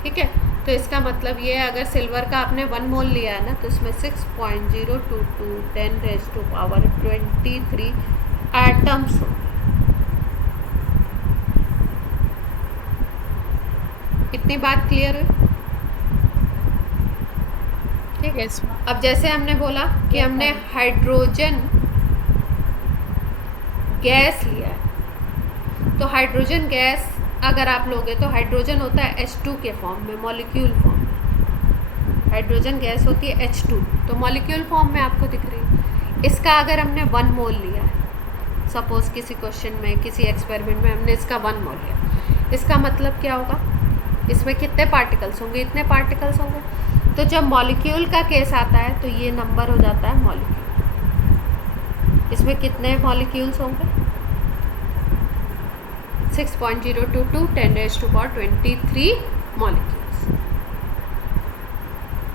ठीक है, तो इसका मतलब ये है, अगर सिल्वर का आपने 1 मोल लिया है ना, तो इसमें 6.022 10⁻23 एटम्स होंगे। इतनी बात क्लियर हुई? ठीक है। Yes ma'am. अब जैसे हमने बोला कि हमने हाइड्रोजन गैस लिया है, तो हाइड्रोजन गैस अगर आप लोगे तो हाइड्रोजन होता है H2 के फॉर्म में, मॉलिक्यूल फॉर्म में। हाइड्रोजन गैस होती है H2, तो मॉलिक्यूल फॉर्म में आपको दिख रही है। इसका अगर हमने 1 मोल लिया है, सपोज किसी क्वेश्चन में, किसी एक्सपेरिमेंट में हमने इसका 1 मोल लिया, इसका मतलब क्या होगा, इसमें कितने पार्टिकल्स होंगे, इतने पार्टिकल्स होंगे। तो जब मॉलिक्यूल का केस आता है तो ये नंबर हो जाता है मॉलिक्यूल। इसमें कितने मॉलिक्यूल्स होंगे, 6.022 10⁻23 मॉलिक्यूल्स।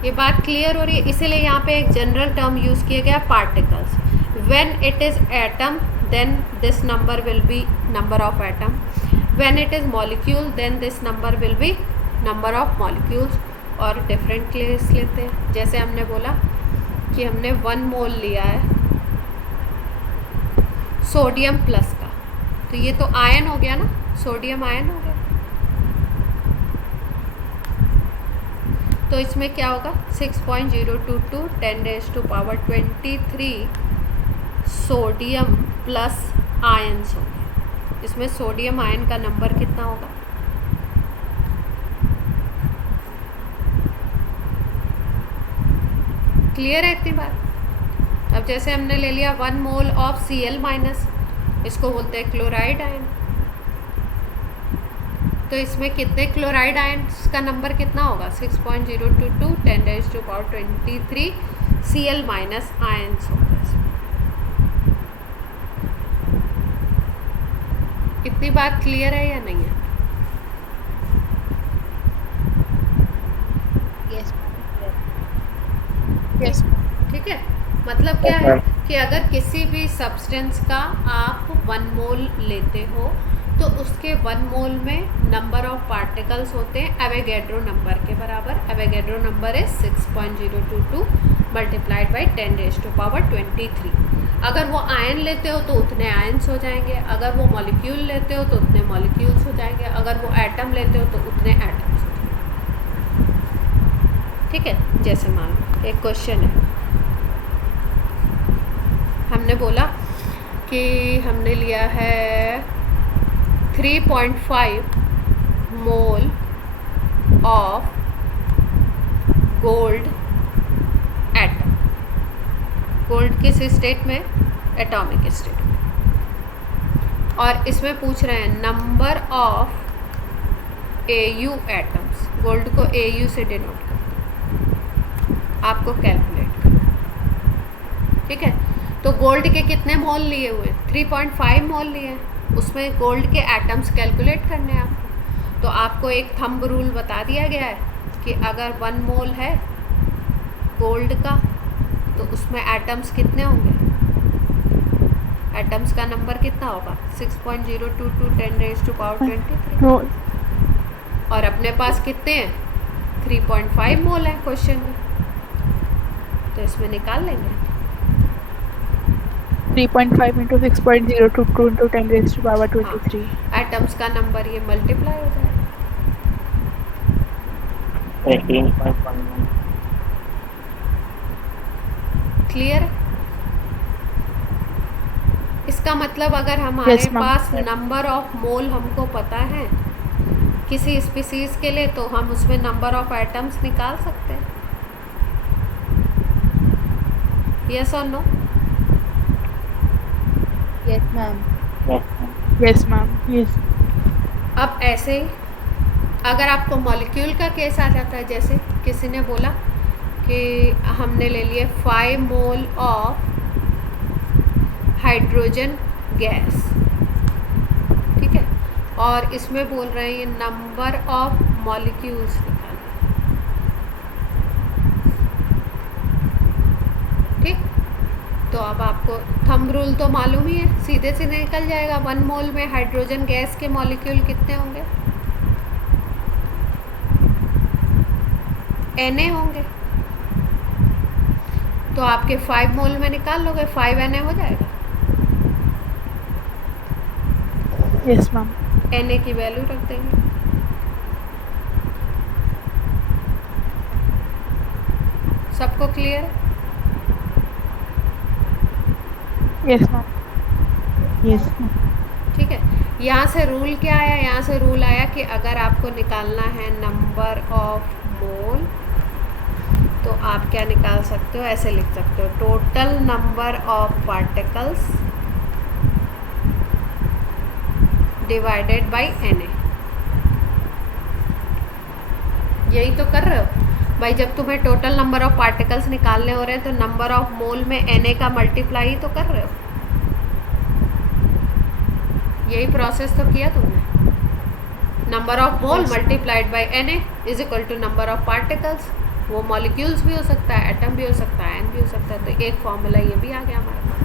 ये बात क्लियर हो रही है। इसीलिए यहाँ पे एक जनरल टर्म यूज़ किया गया, particles. When it is atom then this number will be number of atom, when it is molecule then this number will be number of molecules. और डिफरेंट केस लेते हैं, जैसे हमने बोला कि हमने 1 मोल लिया है सोडियम प्लस का, तो ये तो आयन हो गया ना, सोडियम आयन हो गया। तो इसमें क्या होगा, 6.022 10⁻23 सोडियम प्लस आयन्स होंगे। इसमें सोडियम आयन का नंबर कितना होगा, क्लियर है इतनी बात। अब जैसे हमने ले लिया 1 मोल ऑफ Cl-, इसको बोलते हैं क्लोराइड आयन। तो इसमें कितने क्लोराइड आयन्स का नंबर कितना होगा, 6.022 10⁻23 Cl- आयन्स होगा इसमें। इतनी बात क्लियर है या नहीं है? यस यस ठीक है, मतलब क्या है कि अगर किसी भी सब्सटेंस का आप 1 मोल लेते हो तो उसके 1 मोल में नंबर ऑफ पार्टिकल्स होते हैं एवोगैड्रो नंबर के बराबर। एवोगैड्रो नंबर है 6.022 मल्टीप्लाइड बाई 10⁻23। अगर वो आयन लेते हो तो उतने आयन्स हो जाएंगे, अगर वो मॉलिक्यूल लेते हो तो उतने मॉलिक्यूल्स हो जाएंगे, अगर वो एटम लेते हो तो उतने एटम्स हो जाएंगे। ठीक है, जैसे मान लो एक क्वेश्चन है, हमने बोला कि हमने लिया है 3.5 mole of gold atom. Gold किस स्टेट में, एटॉमिक स्टेट में। और इसमें पूछ रहे हैं number of AU atoms. Gold को AU से डिनोट करते हैं, आपको कैलकुलेट करना। ठीक है, तो गोल्ड के कितने मोल लिए हुए, 3.5 मोल लिए हैं, उसमें गोल्ड के एटम्स कैलकुलेट करने हैं आपको। तो आपको एक थंब रूल बता दिया गया है कि अगर 1 मोल है गोल्ड का तो उसमें एटम्स कितने होंगे, एटम्स का नंबर कितना होगा, 6.022 10⁻23। और अपने पास कितने हैं, 3.5 मोल है क्वेश्चन में, तो इसमें निकाल लेंगे। 3.5 into 6.022 into 10⁻23। एटम्स का नंबर ये मल्टीप्लाई हो जाएगा। 13.11। क्लियर है? इसका मतलब अगर हमारे Yes, ma'am. Pass number of मोल हमको पता है किसी स्पीसीज के लिए, तो हम उसमें नंबर ऑफ एटम्स निकाल सकते हैं। यस और no? Yes ma'am. Yes ma'am. Yes. अब ऐसे ही अगर आपको मॉलिक्यूल का केस आ जाता है, जैसे किसी ने बोला कि हमने ले लिए 5 मोल ऑफ हाइड्रोजन गैस, ठीक है, और इसमें बोल रहे हैं ये नंबर ऑफ मॉलिक्यूल्स निकालना। ठीक, तो अब आपको थंब रूल तो मालूम ही है, सीधे से निकल जाएगा। 1 मोल में हाइड्रोजन गैस के मॉलिक्यूल कितने होंगे, Na होंगे। तो आपके 5 मोल में निकाल लोगे, 5 Na हो जाएगा। Yes ma'am. Na की वैल्यू रख देंगे। सबको क्लियर है? Yes ma'am. Yes ma'am. ठीक है। यहाँ से रूल क्या आया, यहाँ से रूल आया कि अगर आपको निकालना है नंबर ऑफ मोल तो आप क्या निकाल सकते हो, ऐसे लिख सकते हो total number of particles divided by Na। यही तो कर रहे हो भाई, जब तुम्हें टोटल नंबर ऑफ पार्टिकल्स निकालने हो रहे हैं तो नंबर ऑफ मोल में Na का मल्टीप्लाई ही तो कर रहे हो। यही प्रोसेस तो किया तुमने। Number of mole multiplied by Na is equal to number of particles. वो मॉलिक्यूल्स भी हो सकता है, एटम भी हो सकता है, आयन भी हो सकता है। तो एक फॉर्मूला ये भी आ गया हमारे पास।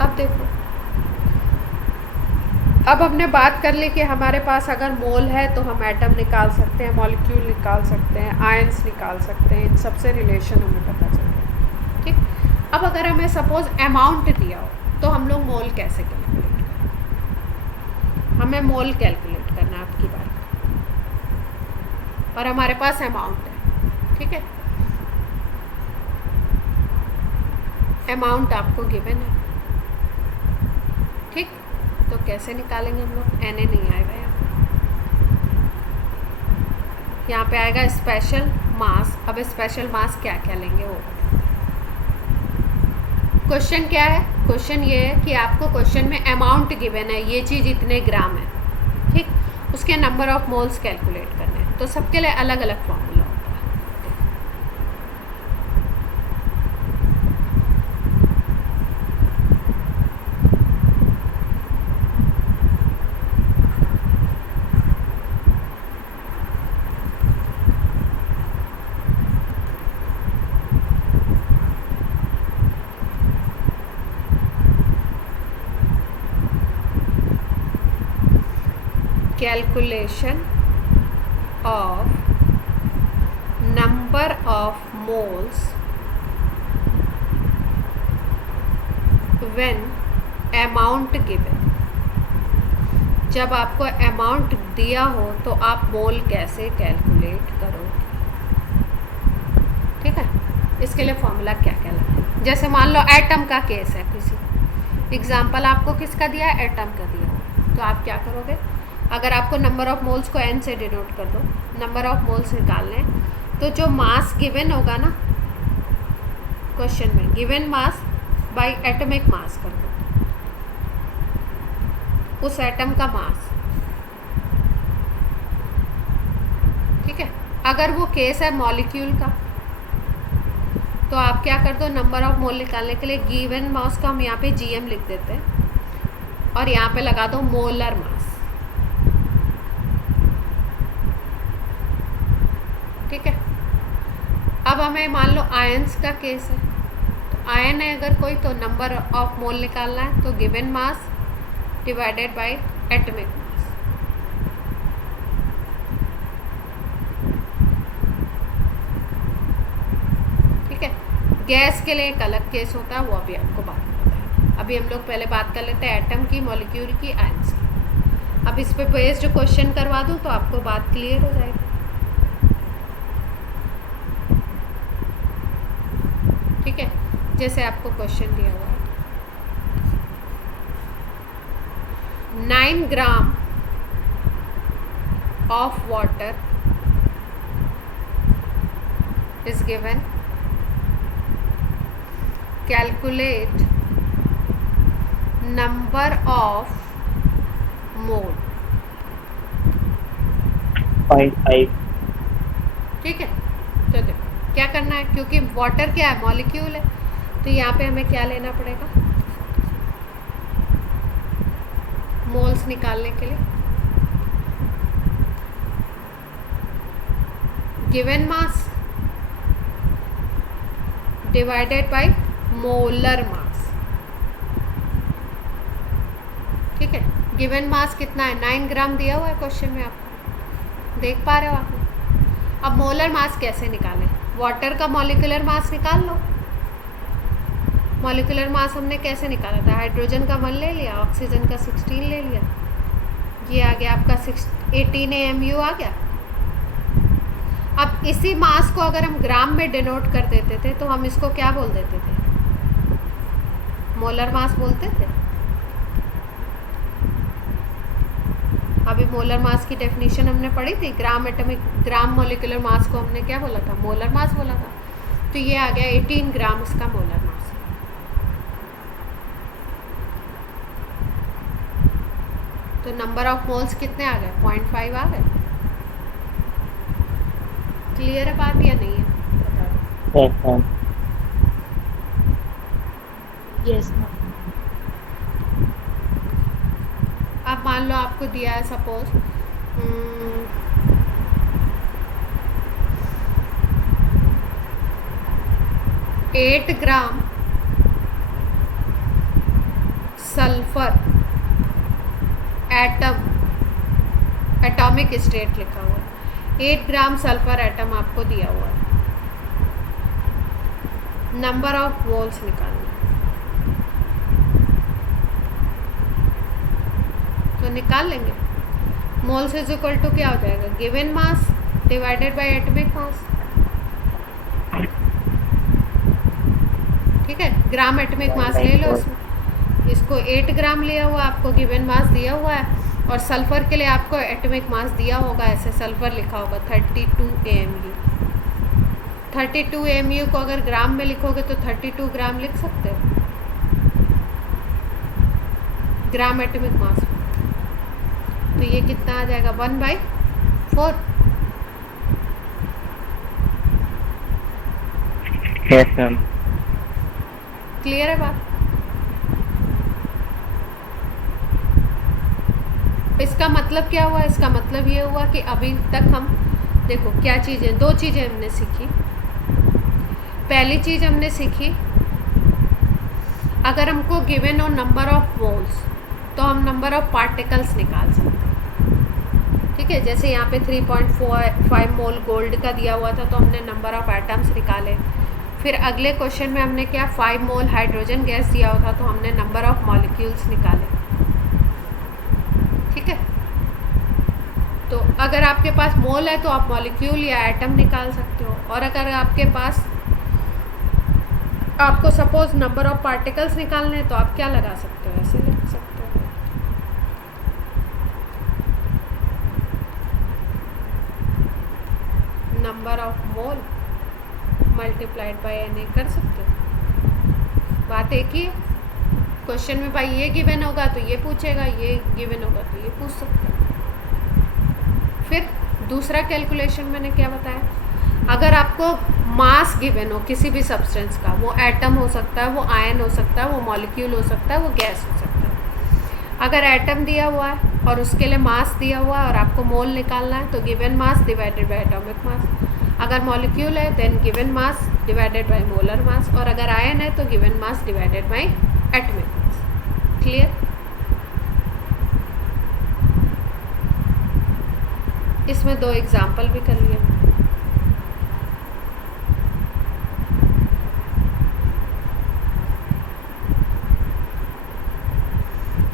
अब देखो, अब हमने बात कर ली कि हमारे पास अगर मोल है तो हम एटम निकाल सकते हैं, मॉलिक्यूल निकाल सकते हैं, आयंस निकाल सकते हैं, इन सबसे रिलेशन हमें पता चल गया। ठीक। अब अगर हमें सपोज अमाउंट दिया हो तो हम लोग मोल कैसे कैलकुलेट करें। हमें मोल कैलकुलेट करना है आपकी बात, और हमारे पास अमाउंट है। ठीक है, अमाउंट आपको गिवन है। ठीक, तो कैसे निकालेंगे हम लोग। Na नहीं आएगा यहाँ पे आएगा स्पेशल मास। अब स्पेशल मास क्या क्या लेंगे वो क्वेश्चन क्या है। क्वेश्चन ये है कि आपको क्वेश्चन में अमाउंट गिवन है, ये चीज़ इतने ग्राम है। ठीक, उसके नंबर ऑफ मोल्स कैलकुलेट करने हैं, तो सबके लिए अलग अलग फॉर्मूला होता है। Calculation of number of moles when amount given। जब आपको अमाउंट दिया हो तो आप मोल कैसे कैलकुलेट करोगे। ठीक है, इसके लिए फॉर्मूला क्या क्या लगता है। जैसे मान लो एटम का केस है, किसी एग्जांपल आपको किसका दिया है, एटम का दिया हो, तो आप क्या करोगे। अगर आपको नंबर ऑफ मोल्स को n से डिनोट कर दो, नंबर ऑफ मोल्स निकालने हैं, तो जो मास गिवन होगा ना क्वेश्चन में, गिवन मास बाय एटॉमिक मास कर दो, उस एटम का मास। ठीक है, अगर वो केस है मॉलिक्यूल का तो आप क्या कर दो, नंबर ऑफ मोल निकालने के लिए गिवन मास को हम यहाँ पे Gm लिख देते हैं और यहाँ पे लगा दो मोलर मास। ठीक है, अब हमें मान लो आयंस का केस है, तो आयन है अगर कोई, तो नंबर ऑफ मोल निकालना है, तो given mass divided by atomic mass. ठीक है, गैस के लिए एक अलग केस होता है, वो अभी आपको बात में बताएंगे। अभी हम लोग पहले बात कर लेते हैं एटम की, मॉलिक्यूल की, आयंस की। अब इस पे बेस्ड क्वेश्चन करवा दूँ तो आपको बात क्लियर हो जाएगी। ठीक है, जैसे आपको क्वेश्चन दिया हुआ है 9 gram of water is given, calculate number of मोल। 0.5। ठीक है, तो देखो क्या करना है, क्योंकि वाटर क्या है, मॉलिक्यूल है, तो यहाँ पे हमें क्या लेना पड़ेगा, मोल्स निकालने के लिए given mass divided by molar मास। ठीक है, गिवन मास कितना है, 9 ग्राम दिया हुआ है क्वेश्चन में, आप देख पा रहे हो आप। अब मोलर मास कैसे निकालें, वाटर का मॉलिक्यूलर मास निकाल लो। मॉलिक्यूलर मास हमने कैसे निकाला था, हाइड्रोजन का 1 ले लिया, ऑक्सीजन का 16 ले लिया, ये आ गया आपका 18 AMU आ गया। अब इसी मास को अगर हम ग्राम में डिनोट कर देते थे तो हम इसको क्या बोल देते थे? मोलर मास बोलते थे। अभी मोलर मास की डेफिनेशन हमने पढ़ी थी, ग्राम मॉलिक्यूलर मास को हमने क्या बोला था? मोलर मास बोला था। तो ये आ गया 18 ग्राम इसका मोलर मास है। तो नंबर ऑफ मोल्स कितने आ गए? 0.5 आ गए। क्लियर है बात या नहीं है? बता दो। Yes ma'am. Yes ma'am. अब मान लो आपको दिया है सपोज 8 ग्राम सल्फर एटम, एटॉमिक स्टेट लिखा हुआ है। 8 ग्राम सल्फर एटम आपको दिया हुआ है। नंबर ऑफ मोल्स निकालना, तो निकाल लेंगे। मोल्स इज इक्वल टू क्या हो जाएगा? Given mass divided by atomic mass. ठीक है, ग्राम एटॉमिक मास ले लो इसमें। इसको 8 ग्राम लिया हुआ, आपको गिवन मास दिया हुआ है, और सल्फर के लिए आपको एटॉमिक मास दिया होगा, ऐसे सल्फर लिखा होगा 32 AMU। 32 AMU को अगर ग्राम में लिखोगे तो 32 ग्राम लिख सकते हो, ग्राम एटॉमिक मास। तो ये कितना आ जाएगा? 1/4। Yes ma'am. क्लियर है बात? इसका मतलब क्या हुआ? इसका मतलब ये हुआ कि अभी तक हम देखो क्या चीज़ें, 2 चीज़ें हमने सीखी। पहली चीज़ हमने सीखी, अगर हमको गिवन हो नंबर ऑफ मोल्स तो हम नंबर ऑफ पार्टिकल्स निकाल सकते हैं। ठीक है, जैसे यहाँ पे 3.5 मोल गोल्ड का दिया हुआ था तो हमने नंबर ऑफ एटम्स निकाले। फिर अगले क्वेश्चन में हमने क्या, 5 मोल हाइड्रोजन गैस दिया हुआ था तो हमने नंबर ऑफ मॉलिक्यूल्स निकाले। ठीक है, तो अगर आपके पास मोल है तो आप मॉलिक्यूल या एटम निकाल सकते हो, और अगर आपके पास, आपको सपोज नंबर ऑफ पार्टिकल्स निकालने हैं तो आप क्या लगा सकते हो? ऐसे लिख सकते हो, number of mole multiplied by Na कर सकते हो। बात एक ही है। क्वेश्चन में भाई ये गिवन होगा तो ये पूछेगा, ये गिवन होगा तो ये पूछ सकता है। फिर दूसरा कैलकुलेशन मैंने क्या बताया, अगर आपको मास गिवन हो किसी भी सब्सटेंस का, वो एटम हो सकता है, वो आयन हो सकता है, वो मॉलिक्यूल हो सकता है, वो गैस हो सकता है। अगर एटम दिया हुआ है और उसके लिए मास दिया हुआ है और आपको मोल निकालना है तो given mass divided by atomic mass. अगर मॉलिक्यूल है then given mass divided by molar mass, और अगर आयन है तो given mass divided by atomic mass. Clear? इसमें 2 एग्जाम्पल भी कर लिए।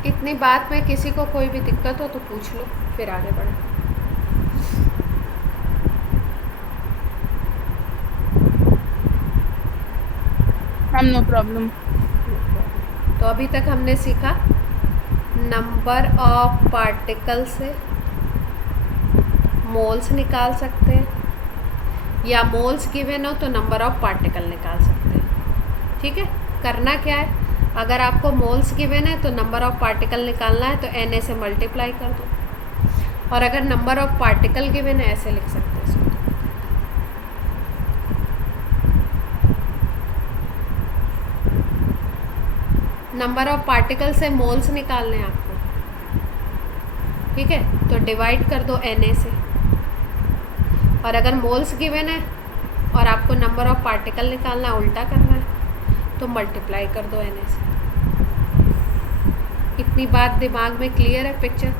इतनी बात में किसी को कोई भी दिक्कत हो तो पूछ लो, फिर आगे बढ़े। No problem. तो अभी तक हमने सीखा नंबर ऑफ पार्टिकल से मोल्स निकाल सकते हैं, या मोल्स गिवन हो तो नंबर ऑफ पार्टिकल निकाल सकते हैं। ठीक है, करना क्या है, अगर आपको मोल्स गिवन है तो नंबर ऑफ पार्टिकल निकालना है तो Na से मल्टीप्लाई कर दो, और अगर नंबर ऑफ पार्टिकल गिवन है ऐसे लिख सकते हैं इसको। नंबर ऑफ पार्टिकल से मोल्स निकालने हैं आपको। ठीक है, तो डिवाइड कर दो Na से, और अगर मोल्स गिवन है और आपको नंबर ऑफ पार्टिकल निकालना है, उल्टा करना है, तो मल्टीप्लाई कर दो Na से। इतनी बात दिमाग में क्लियर है? पिक्चर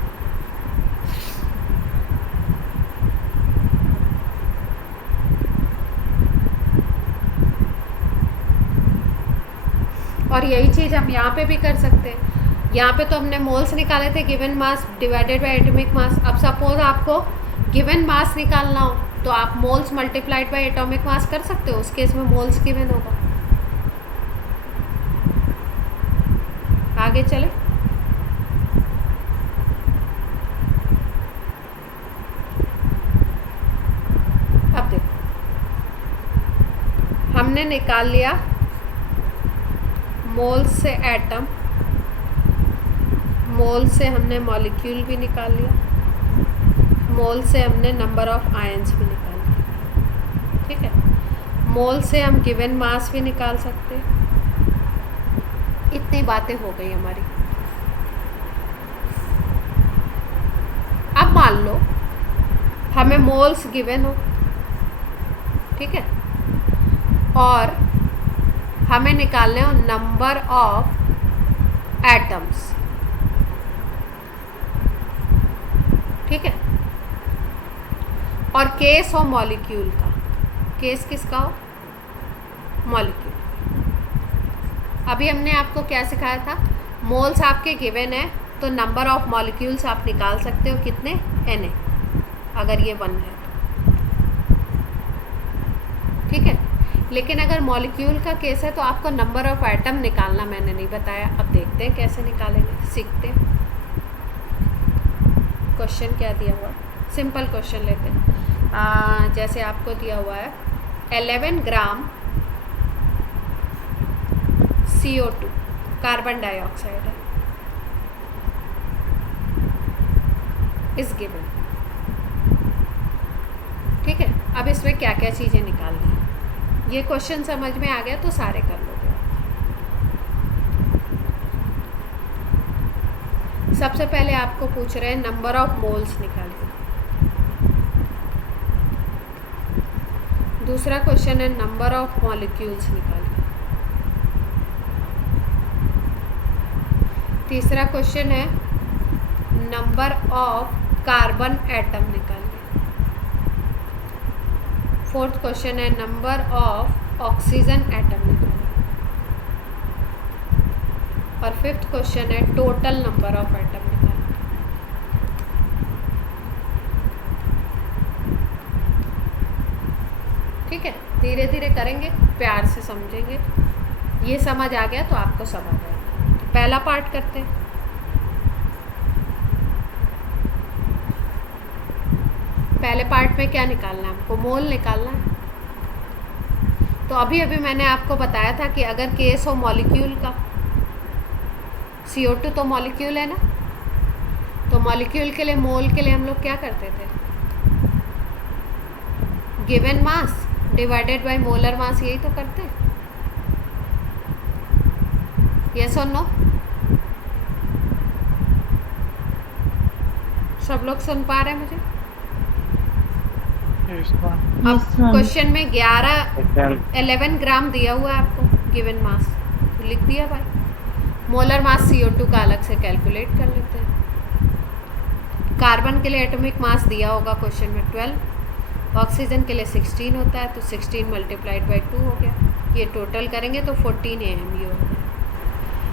और यही चीज़ हम यहाँ पे भी कर सकते हैं। यहाँ पे तो हमने मोल्स निकाले थे, given mass divided by atomic मास। अब सपोज आपको गिवन मास निकालना हो तो आप मोल्स मल्टीप्लाइड बाय एटॉमिक मास कर सकते हो, उस केस में मोल्स गिवन होगा। आगे चले। अब देखो, हमने निकाल लिया मोल से एटम, मोल से हमने मॉलिक्यूल भी निकाल लिया, मोल से हमने नंबर ऑफ आयंस भी निकाल लिया, ठीक है। मोल से हम गिवन मास भी निकाल सकते हैं। इतनी बातें हो गई हमारी। अब मान लो हमें मोल्स गिवन हो, ठीक है, और हमें निकालने हो नंबर ऑफ एटम्स, ठीक है, और केस हो मॉलिक्यूल का। केस किसका हो? मॉलिक्यूल। अभी हमने आपको क्या सिखाया था? मोल्स आपके गिवन है तो नंबर ऑफ मॉलिक्यूल्स आप निकाल सकते हो, कितने? Na, अगर ये 1 है तो, ठीक है। लेकिन अगर मॉलिक्यूल का केस है तो आपको नंबर ऑफ एटम निकालना मैंने नहीं बताया। अब देखते हैं कैसे निकालेंगे, सीखते हैं। क्वेश्चन क्या दिया हुआ? सिंपल क्वेश्चन लेते हैं। जैसे आपको दिया हुआ है 11 ग्राम CO2 कार्बन डाइऑक्साइड है, इस गिवन, ठीक है। अब इसमें क्या क्या चीज़ें निकालनी है, ये क्वेश्चन समझ में आ गया तो सारे कर लोगे। सबसे पहले आपको पूछ रहे हैं नंबर ऑफ मोल्स निकालिए। दूसरा क्वेश्चन है नंबर ऑफ मॉलिक्यूल्स निकालिए। तीसरा क्वेश्चन है नंबर ऑफ कार्बन एटम निकालिए। फोर्थ क्वेश्चन है नंबर ऑफ ऑक्सीजन एटम निकालिए। और फिफ्थ क्वेश्चन है टोटल नंबर ऑफ एटम निकालिए। ठीक है, धीरे धीरे करेंगे, प्यार से समझेंगे। ये समझ आ गया तो आपको सब आ गया। पहला पार्ट करते हैं। पहले पार्ट में क्या निकालना है हमको? मोल निकालना है। तो अभी अभी मैंने आपको बताया था कि अगर केस हो मॉलिक्यूल का, CO2 तो मॉलिक्यूल है ना, तो मॉलिक्यूल के लिए, मोल के लिए हम लोग क्या करते थे? Given mass divided by molar मास, यही तो करते हैं। यस और नो? सब लोग सुन पा रहे हैं मुझे? अब क्वेश्चन में 11 ग्राम दिया हुआ है आपको गिवन मास, तो लिख दिया भाई। मोलर मास CO2 का अलग से कैलकुलेट कर लेते हैं। कार्बन के लिए एटॉमिक मास दिया होगा क्वेश्चन में 12, ऑक्सीजन के लिए 16 होता है, तो 16 मल्टीप्लाइड बाई 2 हो गया। ये टोटल करेंगे तो 14 AMU हो गया।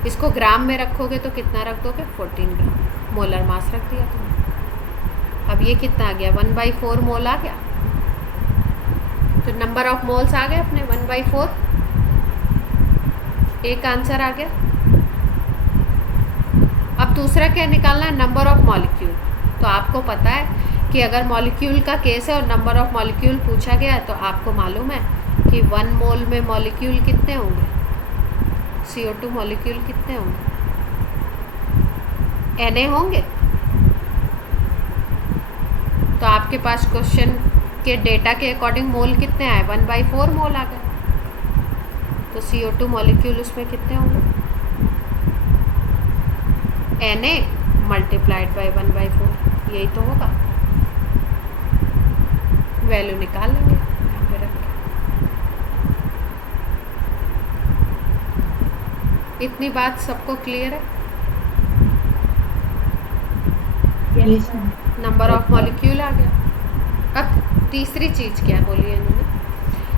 इसको ग्राम में रखोगे तो कितना रख दोगे? 14 ग्राम। मोलर मास रख दिया तुमने। अब ये कितना आ गया? 1/4 मोल आ गया। तो नंबर ऑफ मोल्स आ गए अपने 1/4। एक आंसर आ गया। अब दूसरा क्या निकालना है? Number of molecule. तो आपको पता है कि अगर मॉलिक्यूल का केस है और नंबर ऑफ मॉलिक्यूल पूछा गया है तो आपको मालूम है कि 1 मोल में मॉलिक्यूल कितने होंगे? CO2 मॉलिक्यूल कितने होंगे? Na होंगे। तो आपके पास क्वेश्चन के डेटा के अकॉर्डिंग मोल कितने आए? 1/4 मोल आ गए। तो CO2 मॉलिक्यूल उसमें कितने होंगे? Na मल्टीप्लाइड बाई 1/4, यही तो होगा। वैल्यू निकाल लेंगे यहाँ पे रख के। इतनी बात सबको क्लियर है? Yes, ma'am. Number of molecule आ गया। अब तीसरी चीज़ क्या बोली है इन्होंने?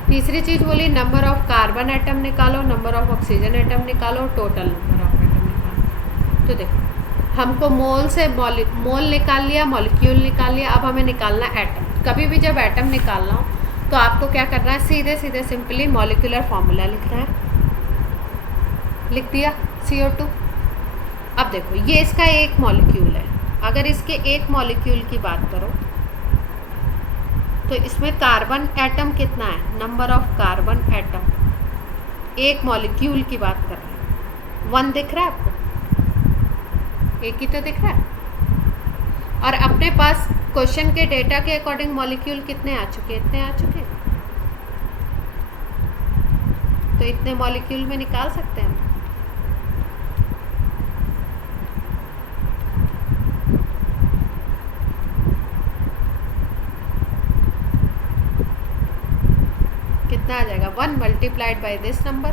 तीसरी चीज़ बोली नंबर ऑफ कार्बन एटम निकालो, नंबर ऑफ ऑक्सीजन एटम निकालो, टोटल नंबर ऑफ एटम निकालो। तो देखो हमको मोल से मोल निकाल लिया, मॉलिक्यूल निकाल लिया, अब हमें निकालना एटम। कभी भी जब एटम निकालना हो तो आपको क्या करना है, सीधे सीधे सिंपली मॉलिक्यूलर फॉर्मूला लिखना है। लिख दिया CO2। अब देखो ये इसका एक मॉलिक्यूल है, अगर इसके एक मॉलिक्यूल की बात करो तो इसमें कार्बन एटम कितना है, नंबर ऑफ कार्बन एटम, एक मॉलिक्यूल की बात कर रहे हैं। 1 दिख रहा है आपको, एक ही तो दिख रहा है। और अपने पास क्वेश्चन के डेटा के अकॉर्डिंग मॉलिक्यूल कितने आ चुके हैं, इतने आ चुके हैं, तो इतने मॉलिक्यूल में निकाल सकते हैं हम। कितना आ जाएगा, 1 multiplied by this number,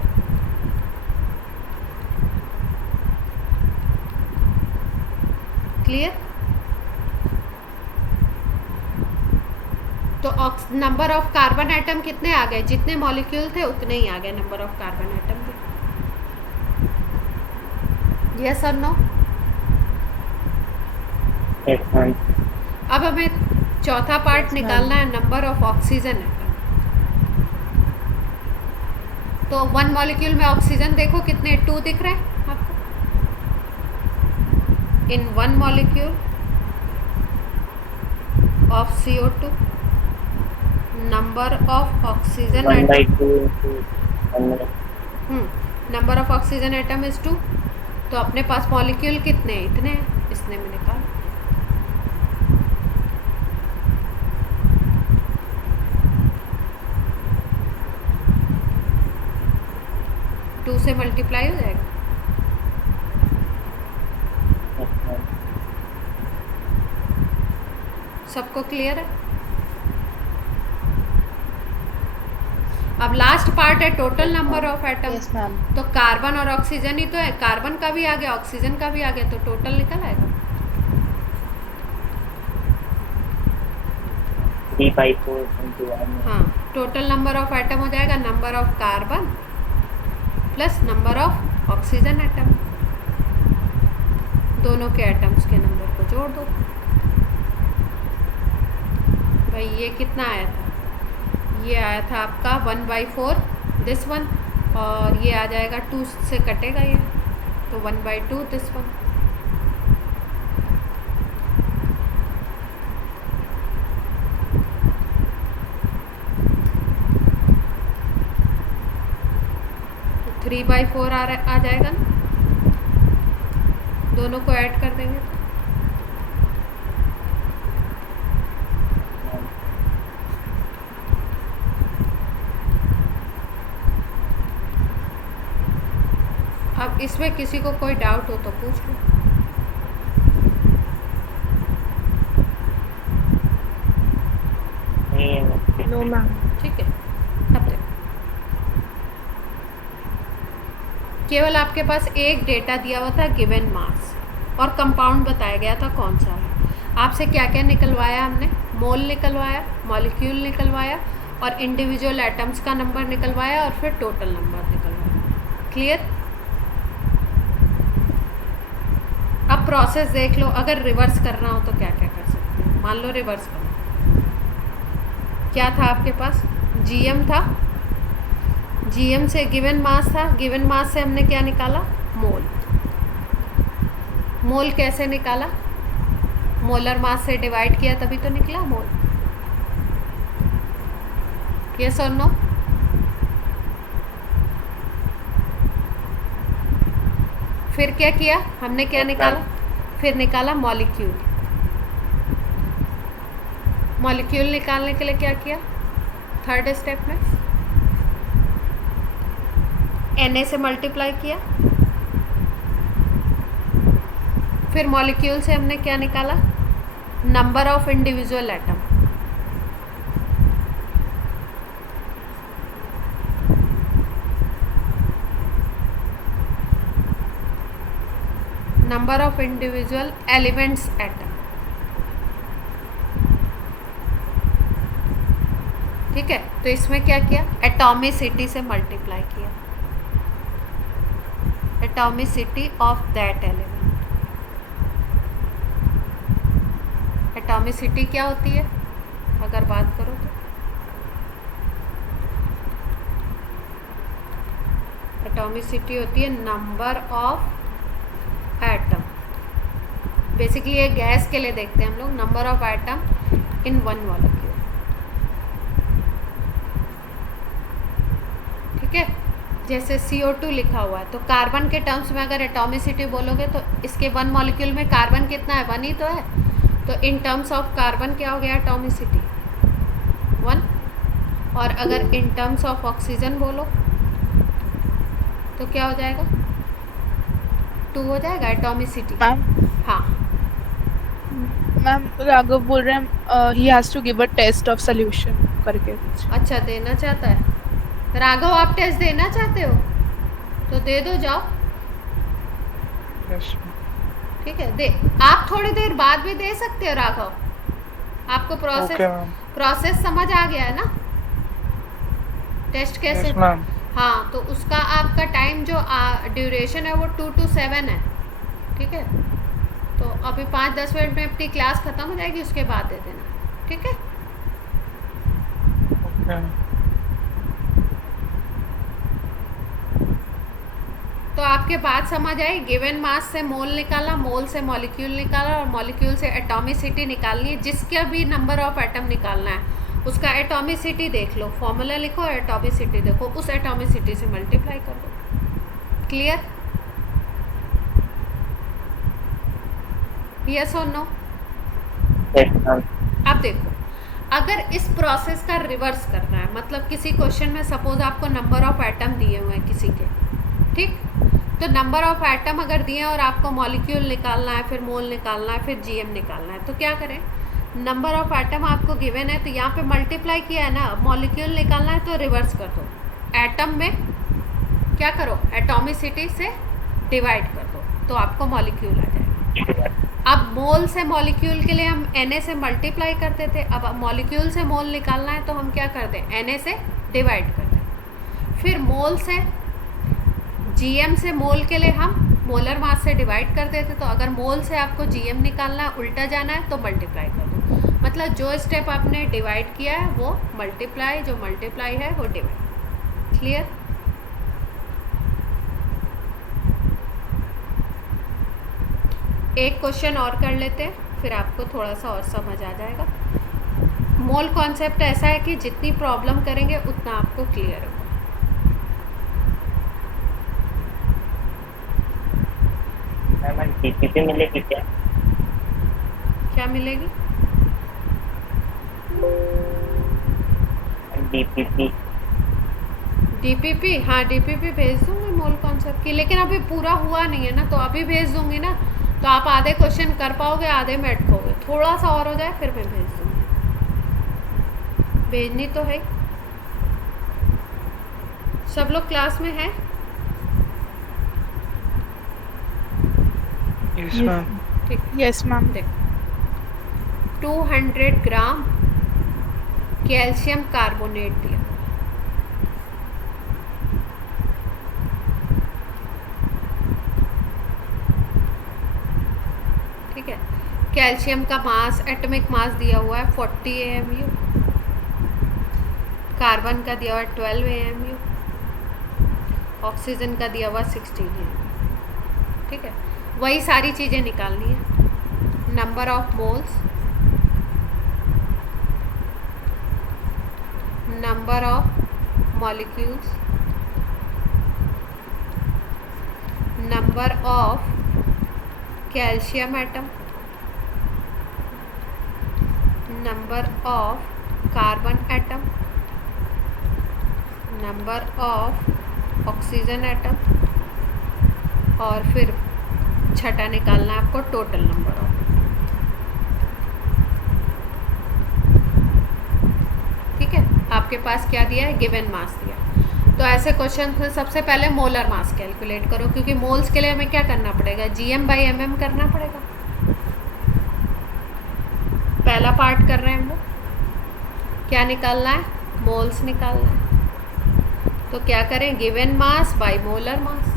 clear. तो नंबर ऑफ कार्बन एटम कितने आ गए, जितने मॉलिक्यूल थे उतने ही आ गए नंबर ऑफ कार्बन एटम के। यस और नो। yes ma'am. अब हमें चौथा पार्ट निकालना है, नंबर ऑफ ऑक्सीजन एटम। तो 1 मॉलिक्यूल में ऑक्सीजन देखो कितने, 2 दिख रहे हैं आपको। इन 1 molecule of CO2 number of oxygen 1 by atom, 2 into 1 by number of oxygen atom is 2। तो अपने पास मॉलिक्यूल कितने हैं, इतने हैं, इसने में निकाल। टू से मल्टीप्लाई हो जाएगा। yes ma'am. सबको क्लियर है। अब लास्ट पार्ट है total number of atom. Yes ma'am. तो कार्बन और ऑक्सीजन ही तो है, कार्बन का भी आ गया, ऑक्सीजन का भी आ गया, तो टोटल निकल आएगा। 3 by 4 into 1. हाँ, टोटल नंबर ऑफ एटम हो जाएगा number of carbon plus number of oxygen atom, दोनों के एटम्स के नंबर को जोड़ दो। भाई ये कितना आया था, ये आया था आपका 1/4 दिस वन, और ये आ जाएगा 2 से कटेगा ये, तो 1/2 दिस वन। तो 3/4 आ जाएगा ना, दोनों को ऐड कर देंगे तो। अब इसमें किसी को कोई डाउट हो तो पूछ लो। No ma'am. ठीक है, अब देखो केवल आपके पास एक डेटा दिया हुआ था, गिवन मास, और कंपाउंड बताया गया था कौन सा है। आपसे क्या क्या निकलवाया हमने, मोल निकलवाया, मॉलिक्यूल निकलवाया, और इंडिविजुअल एटम्स का नंबर निकलवाया, और फिर टोटल नंबर निकलवाया। क्लियर। अब प्रोसेस देख लो, अगर रिवर्स करना हो तो क्या क्या कर सकते हो। मान लो रिवर्स करना, क्या था आपके पास, GM था, GM से गिवन मास था, गिवन मास से हमने क्या निकाला, मोल। मोल कैसे निकाला, मोलर मास से डिवाइड किया तभी तो निकला मोल। यस और नो। फिर क्या किया हमने, क्या निकाला, फिर निकाला मॉलिक्यूल। मॉलिक्यूल निकालने के लिए क्या किया, थर्ड स्टेप में Na से मल्टीप्लाई किया, फिर मॉलिक्यूल से हमने क्या निकाला, number of individual atom. Number of individual elements atom. ठीक है, तो इसमें क्या किया, एटॉमिसिटी से मल्टीप्लाई किया, atomicity of that element. Atomicity क्या होती है अगर बात करो तो? एटॉमिसिटी होती है नंबर ऑफ एटम। बेसिकली ये गैस के लिए देखते हैं हम लोग, number of atom in one molecule. ठीक है, जैसे CO2 लिखा हुआ है तो कार्बन के टर्म्स में अगर एटॉमिसिटी बोलोगे तो इसके वन मॉलिक्यूल में कार्बन कितना है, 1 ही तो है। तो इन टर्म्स ऑफ कार्बन क्या हो गया एटॉमिसिटी, 1। और अगर इन टर्म्स ऑफ ऑक्सीजन बोलो तो क्या हो जाएगा, 2 हो जाएगा एटॉमिसिटी। मैम हाँ मैम राघव बोल रहे हैं he has to give a test of solution करके कुछ। अच्छा, देना चाहता है राघव, आप टेस्ट देना चाहते हो तो दे दो, जाओ। यस ठीक है, दे। आप थोड़ी देर बाद भी दे सकते हो राघव, आपको ओके मैम। प्रोसेस समझ आ गया है ना, टेस्ट कैसे। Yes ma'am. हाँ, तो उसका आपका टाइम जो ड्यूरेशन है वो 2 to 7 है। ठीक है, तो अभी 5-10 मिनट में अपनी क्लास ख़त्म हो जाएगी, उसके बाद दे देना। ठीक है, ओके तो आपके बात समझ आई। गिवन मास से मोल निकाला, मोल से मॉलिक्यूल निकाला और मॉलिक्यूल से एटॉमिसिटी निकालनी है। जिसका भी नंबर ऑफ एटम निकालना है उसका एटॉमिसिटी देख लो, फॉर्मूला लिखो, एटॉमिसिटी देखो, उस एटॉमिसिटी से मल्टीप्लाई कर दो। क्लियर? यस और नो? Yes ma'am. अब देखो, अगर इस प्रोसेस का रिवर्स करना है, मतलब किसी क्वेश्चन में सपोज आपको नंबर ऑफ एटम दिए हुए हैं किसी के, ठीक, तो नंबर ऑफ एटम अगर दिए हैं और आपको मॉलिक्यूल निकालना है, फिर मोल निकालना है, फिर GM निकालना है, तो क्या करें, नंबर ऑफ एटम आपको गिवन है तो यहाँ पे मल्टीप्लाई किया है ना, मॉलिक्यूल निकालना है तो रिवर्स कर दो, एटम में क्या करो, एटॉमिसिटी से डिवाइड कर दो तो आपको मॉलिक्यूल आ जाएगा। अब मोल से मॉलिक्यूल के लिए हम Na से मल्टीप्लाई करते थे, अब मॉलिक्यूल से मोल निकालना है तो हम क्या करते हैं, Na से डिवाइड करते हैं। फिर मोल से GM से मोल के लिए हम मोलर मास से डिवाइड कर देते, तो अगर मोल से आपको GM निकालना है, उल्टा जाना है तो मल्टीप्लाई कर दो। मतलब जो स्टेप आपने डिवाइड किया है वो मल्टीप्लाई, जो मल्टीप्लाई है वो डिवाइड। क्लियर? एक क्वेश्चन और कर लेते हैं, फिर आपको थोड़ा सा और समझ आ जाएगा। मोल कॉन्सेप्ट ऐसा है कि जितनी प्रॉब्लम करेंगे उतना आपको क्लियर होगा। मैम DPP मिलेगी क्या? क्या मिलेगी? DPP। DPP, हाँ DPP भेज दूँगी मोल कॉन्सेप्ट की, लेकिन अभी पूरा हुआ नहीं है ना, तो अभी भेज दूँगी ना, तो आप आधे क्वेश्चन कर पाओगे, आधे में अटकोगे। थोड़ा सा और हो जाए फिर मैं भेज दूँगी, भेजनी तो है। सब लोग क्लास में हैं? Yes ma'am. ठीक, यस मैम। देख 200 ग्राम कैल्शियम कार्बोनेट दिया, ठीक है। कैल्शियम का मास, एटॉमिक मास दिया हुआ है 40 AMU, कार्बन का दिया हुआ है 12 AMU, ऑक्सीजन का दिया हुआ 16 AMU, ठीक है। वही सारी चीज़ें निकालनी है, number of moles, number of molecules, number of calcium atom, number of carbon atom, number of oxygen atom, और फिर छठा निकालना है आपको टोटल नंबर ऑफ। ठीक है, आपके पास क्या दिया है, गिवन मास दिया। तो ऐसे क्वेश्चन में सबसे पहले मोलर मास कैलकुलेट करो, क्योंकि मोल्स के लिए हमें क्या करना पड़ेगा, GM/mm करना पड़ेगा। पहला पार्ट कर रहे हैं हम लोग, क्या निकालना है, मोल्स निकालना है। तो क्या करें, given mass by molar mass.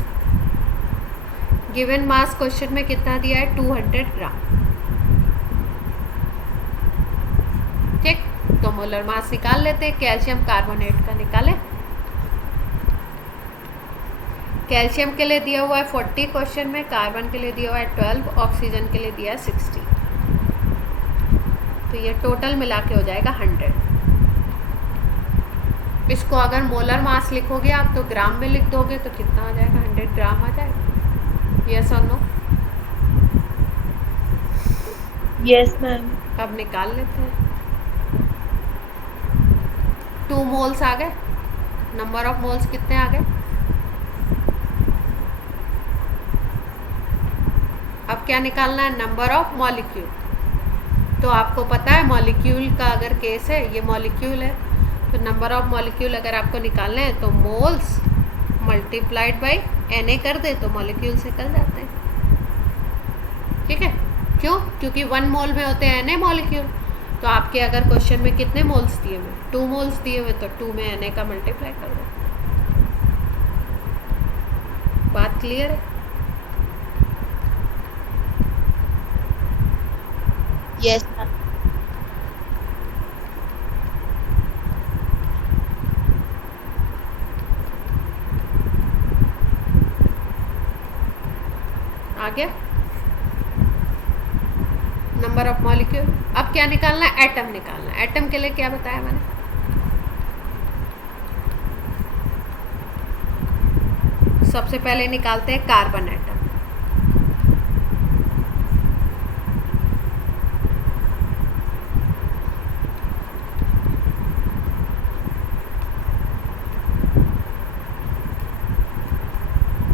Given mass question में कितना दिया है, 200 ग्राम। मोलर मास निकाल लेते हैं। कैल्शियम कार्बोनेट का निकालें। कैल्शियम के लिए दिया हुआ है 40 क्वेश्चन में, कार्बन के लिए दिया हुआ है 12, ऑक्सीजन के लिए दिया है 60। तो ये टोटल मिला के हो जाएगा 100। इसको अगर मोलर मास लिखोगे आप तो ग्राम में लिख दोगे तो कितना आ जाएगा? 100 ग्राम आ जाएगा। यस और नो? Yes ma'am. अब निकाल लेते हैं। 2 मोल्स आ गए। नंबर ऑफ मोल्स कितने आ गए? अब क्या निकालना है? Number of molecule. तो आपको पता है मॉलिक्यूल का अगर केस है, ये मॉलिक्यूल है, तो नंबर ऑफ मॉलिक्यूल अगर आपको निकालने हैं तो मोल्स मल्टीप्लाइड बाई Na कर दे तो मॉलिक्यूल्स निकल जाते हैं। ठीक है? क्यों? क्योंकि 1 मोल में होते हैं Na मॉलिक्यूल। तो आपके अगर क्वेश्चन में कितने मोल्स दिए हुए? 2 मोल्स दिए हुए, तो 2 में Na का मल्टीप्लाई कर दो। बात क्लियर है? Yes ma'am. आ गया नंबर ऑफ मॉलिक्यूल। अब क्या निकालना है? एटम निकालना है। एटम के लिए क्या बताया मैंने? सबसे पहले निकालते हैं कार्बन एटम।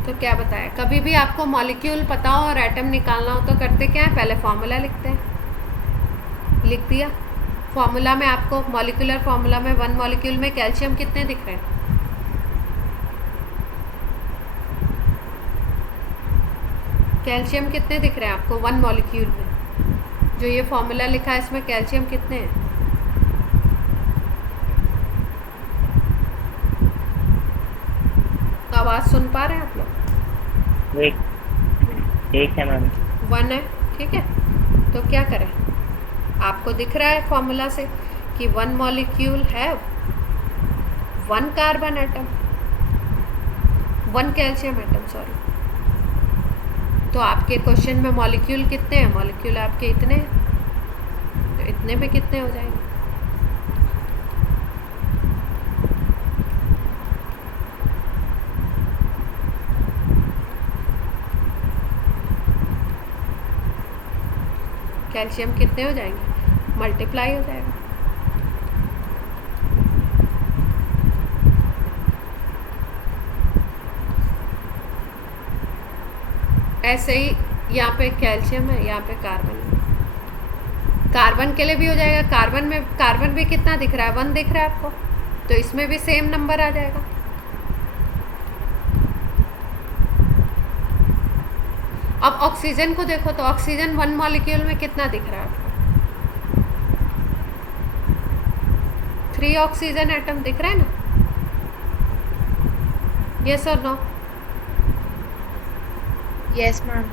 तो क्या बताया? कभी भी आपको मॉलिक्यूल पता हो और एटम निकालना हो तो करते क्या है? पहले फॉर्मूला लिखते हैं। लिख दिया। फॉर्मूला में आपको मॉलिक्यूलर फॉर्मूला में 1 मॉलिक्यूल में कैल्शियम कितने दिख रहे हैं? कैल्शियम कितने दिख रहे हैं आपको 1 मॉलिक्यूल में? जो ये फॉर्मूला लिखा है इसमें कैल्शियम कितने हैं? आवाज़ सुन पा रहे हैं आप लोग? ठीक है मैम। 1 है। ठीक है, तो क्या करें? आपको दिख रहा है फॉर्मूला से कि 1 मॉलिक्यूल है 1 carbon atom, 1 calcium atom, sorry. तो आपके क्वेश्चन में मॉलिक्यूल कितने हैं? मॉलिक्यूल आपके इतने हैं, तो इतने में कितने हो जाएंगे? कैल्शियम कितने हो जाएंगे? मल्टीप्लाई हो जाएगा। ऐसे ही यहाँ पे कैल्शियम है, यहाँ पे कार्बन है। कार्बन के लिए भी हो जाएगा। कार्बन में कार्बन भी कितना दिख रहा है? 1 दिख रहा है आपको, तो इसमें भी सेम नंबर आ जाएगा। अब ऑक्सीजन को देखो तो ऑक्सीजन 1 मॉलिक्यूल में कितना दिख रहा है आपको? 3 ऑक्सीजन एटम दिख रहा है ना? यस और नो? Yes ma'am.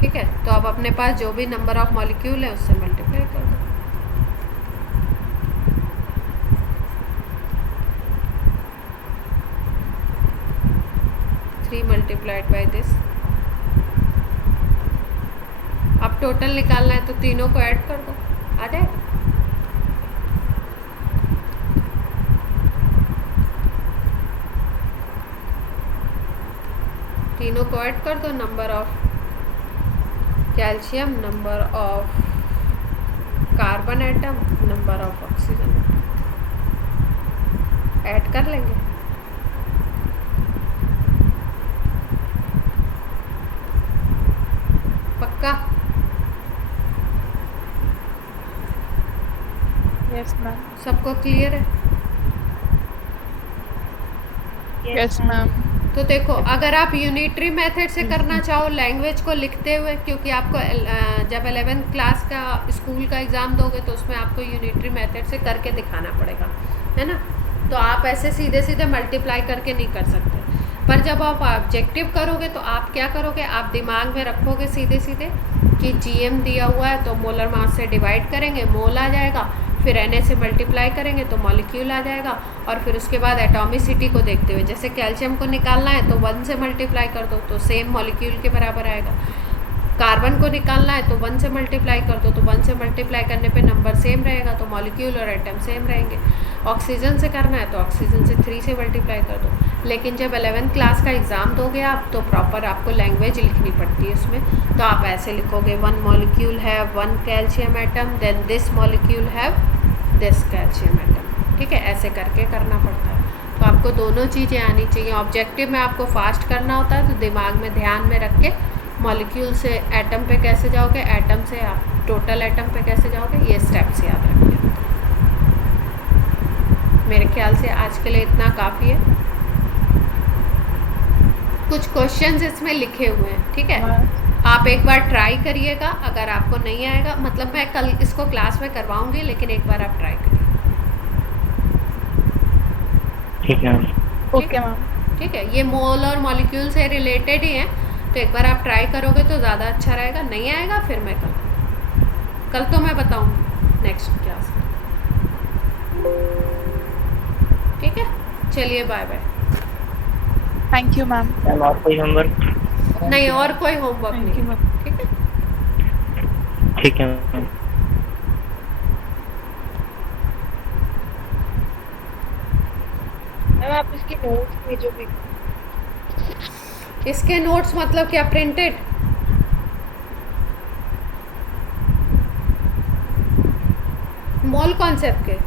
ठीक है, तो अब अपने पास जो भी नंबर ऑफ मॉलिक्यूल है उससे मल्टीप्लाई कर दो। Three multiplied by this. अब टोटल निकालना है तो तीनों को ऐड कर दो, आ जाएगा। तीनों को ऐड कर दो। Number of calcium, number of carbon atom, number of oxygen atom add कर लेंगे। पक्का? Yes ma'am. सबको क्लियर है? Yes ma'am. तो देखो, अगर आप यूनिटरी मेथड से करना चाहो लैंग्वेज को लिखते हुए, क्योंकि आपको जब 11th क्लास का स्कूल का एग्ज़ाम दोगे तो उसमें आपको यूनिटरी मेथड से करके दिखाना पड़ेगा, है ना? तो आप ऐसे सीधे सीधे मल्टीप्लाई करके नहीं कर सकते। पर जब आप ऑब्जेक्टिव करोगे तो आप क्या करोगे? आप दिमाग में रखोगे सीधे सीधे कि GM दिया हुआ है तो मोलर मास से डिवाइड करेंगे, मोल आ जाएगा, फिर Na से मल्टीप्लाई करेंगे तो मॉलिक्यूल आ जाएगा, और फिर उसके बाद एटॉमिसिटी को देखते हुए जैसे कैल्शियम को निकालना है तो 1 से मल्टीप्लाई कर दो तो सेम मॉलिक्यूल के बराबर आएगा, कार्बन को निकालना है तो 1 से मल्टीप्लाई कर दो तो 1 से मल्टीप्लाई करने पे नंबर सेम रहेगा तो मॉलिक्यूल और एटम सेम रहेंगे। ऑक्सीजन से करना है तो ऑक्सीजन से 3 से मल्टीप्लाई कर दो। लेकिन जब 11th क्लास का एग्ज़ाम दोगे आप तो प्रॉपर आपको लैंग्वेज लिखनी पड़ती है उसमें, तो आप ऐसे लिखोगे 1 molecule have 1 calcium atom, then this molecule have this calcium atom, ठीक है, ऐसे करके करना पड़ता है। तो आपको दोनों चीज़ें आनी चाहिए। ऑब्जेक्टिव में आपको फास्ट करना होता है तो दिमाग में ध्यान में रख के मॉलिक्यूल से एटम पे कैसे जाओगे, एटम से आप टोटल एटम पे कैसे जाओगे, ये स्टेप्स याद रखिए। मेरे ख्याल से आज के लिए इतना काफ़ी है। कुछ क्वेश्चंस इसमें लिखे हुए हैं, ठीक है, आप एक बार ट्राई करिएगा। अगर आपको नहीं आएगा, मतलब मैं कल इसको क्लास में करवाऊंगी, लेकिन एक बार आप ट्राई करिए। ठीक है मैम। Okay ma'am. ठीक है, ये मोल और मॉलिक्यूल से रिलेटेड ही हैं, तो एक बार आप ट्राई करोगे तो ज़्यादा अच्छा रहेगा। नहीं आएगा फिर मैं कल तो मैं बताऊंगी नेक्स्ट क्लास में, ठीक है। चलिए bye bye. Thank you ma'am. Ma'am और कोई होमवर्क? नहीं, और कोई होमवर्क थैंक यू नहीं, मैम। ठीक है। ठीक है मैम। मैम आप इसके नोट्स भेजोगे? इसके नोट्स मतलब क्या, प्रिंटेड? मोल कॉन्सेप्ट के?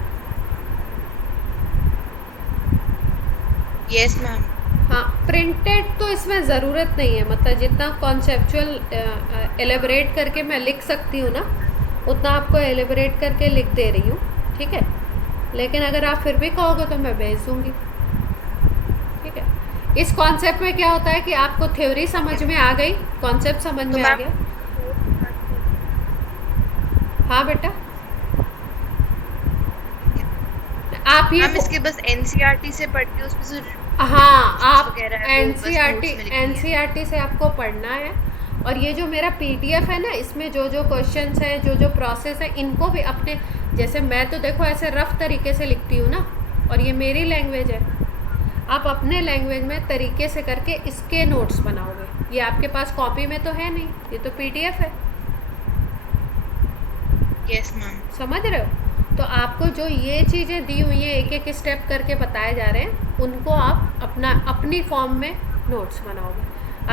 Yes ma'am. हाँ, प्रिंटेड तो इसमें ज़रूरत नहीं है, मतलब जितना कॉन्सेप्चुअल एलेबरेट करके मैं लिख सकती हूँ ना, उतना आपको एलेबरेट करके लिख दे रही हूँ, ठीक है। लेकिन अगर आप फिर भी कहोगे तो मैं भेज दूँगी, ठीक है। इस कॉन्सेप्ट में क्या होता है कि आपको थ्योरी समझ में आ गई, कॉन्सेप्ट समझ में आ गया। हाँ बेटा, आप ये मैम इसके बस एनसीईआरटी से पढ़ के उसमें से हाँ, आप वगैरह है वो बस एनसीईआरटी notes में लिखनी है। एनसीईआरटी से आपको पढ़ना है। और ये जो मेरा पीडीएफ है ना, इसमें जो जो क्वेश्चंस हैं, जो जो प्रोसेस है, इनको भी अपने, जैसे मैं तो देखो ऐसे रफ तरीके से लिखती हूँ ना, और ये मेरी लैंग्वेज है, आप अपने लैंग्वेज में तरीके से करके इसके नोट्स बनाओगे। ये आपके पास कॉपी में तो है नहीं, ये तो पीडीएफ है, यस मैम। समझ रहे हो। तो आपको जो ये चीज़ें दी हुई हैं, एक एक स्टेप करके बताए जा रहे हैं, उनको आप अपनी फॉर्म में नोट्स बनाओगे।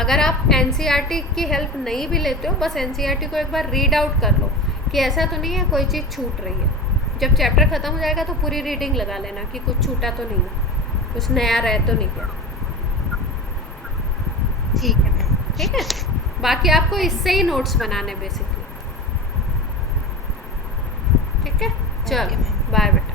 अगर आप एनसीईआरटी की हेल्प नहीं भी लेते हो, बस एनसीईआरटी को एक बार रीड आउट कर लो कि ऐसा तो नहीं है कोई चीज़ छूट रही है। जब चैप्टर ख़त्म हो जाएगा तो पूरी रीडिंग लगा लेना कि कुछ छूटा तो नहीं है, कुछ नया रह तो नहीं गया, ठीक है मैम। ठीक है। बाकी आपको इससे ही नोट्स बनाने बेसिकली, ठीक है। चलो मैम। बाय बेटा।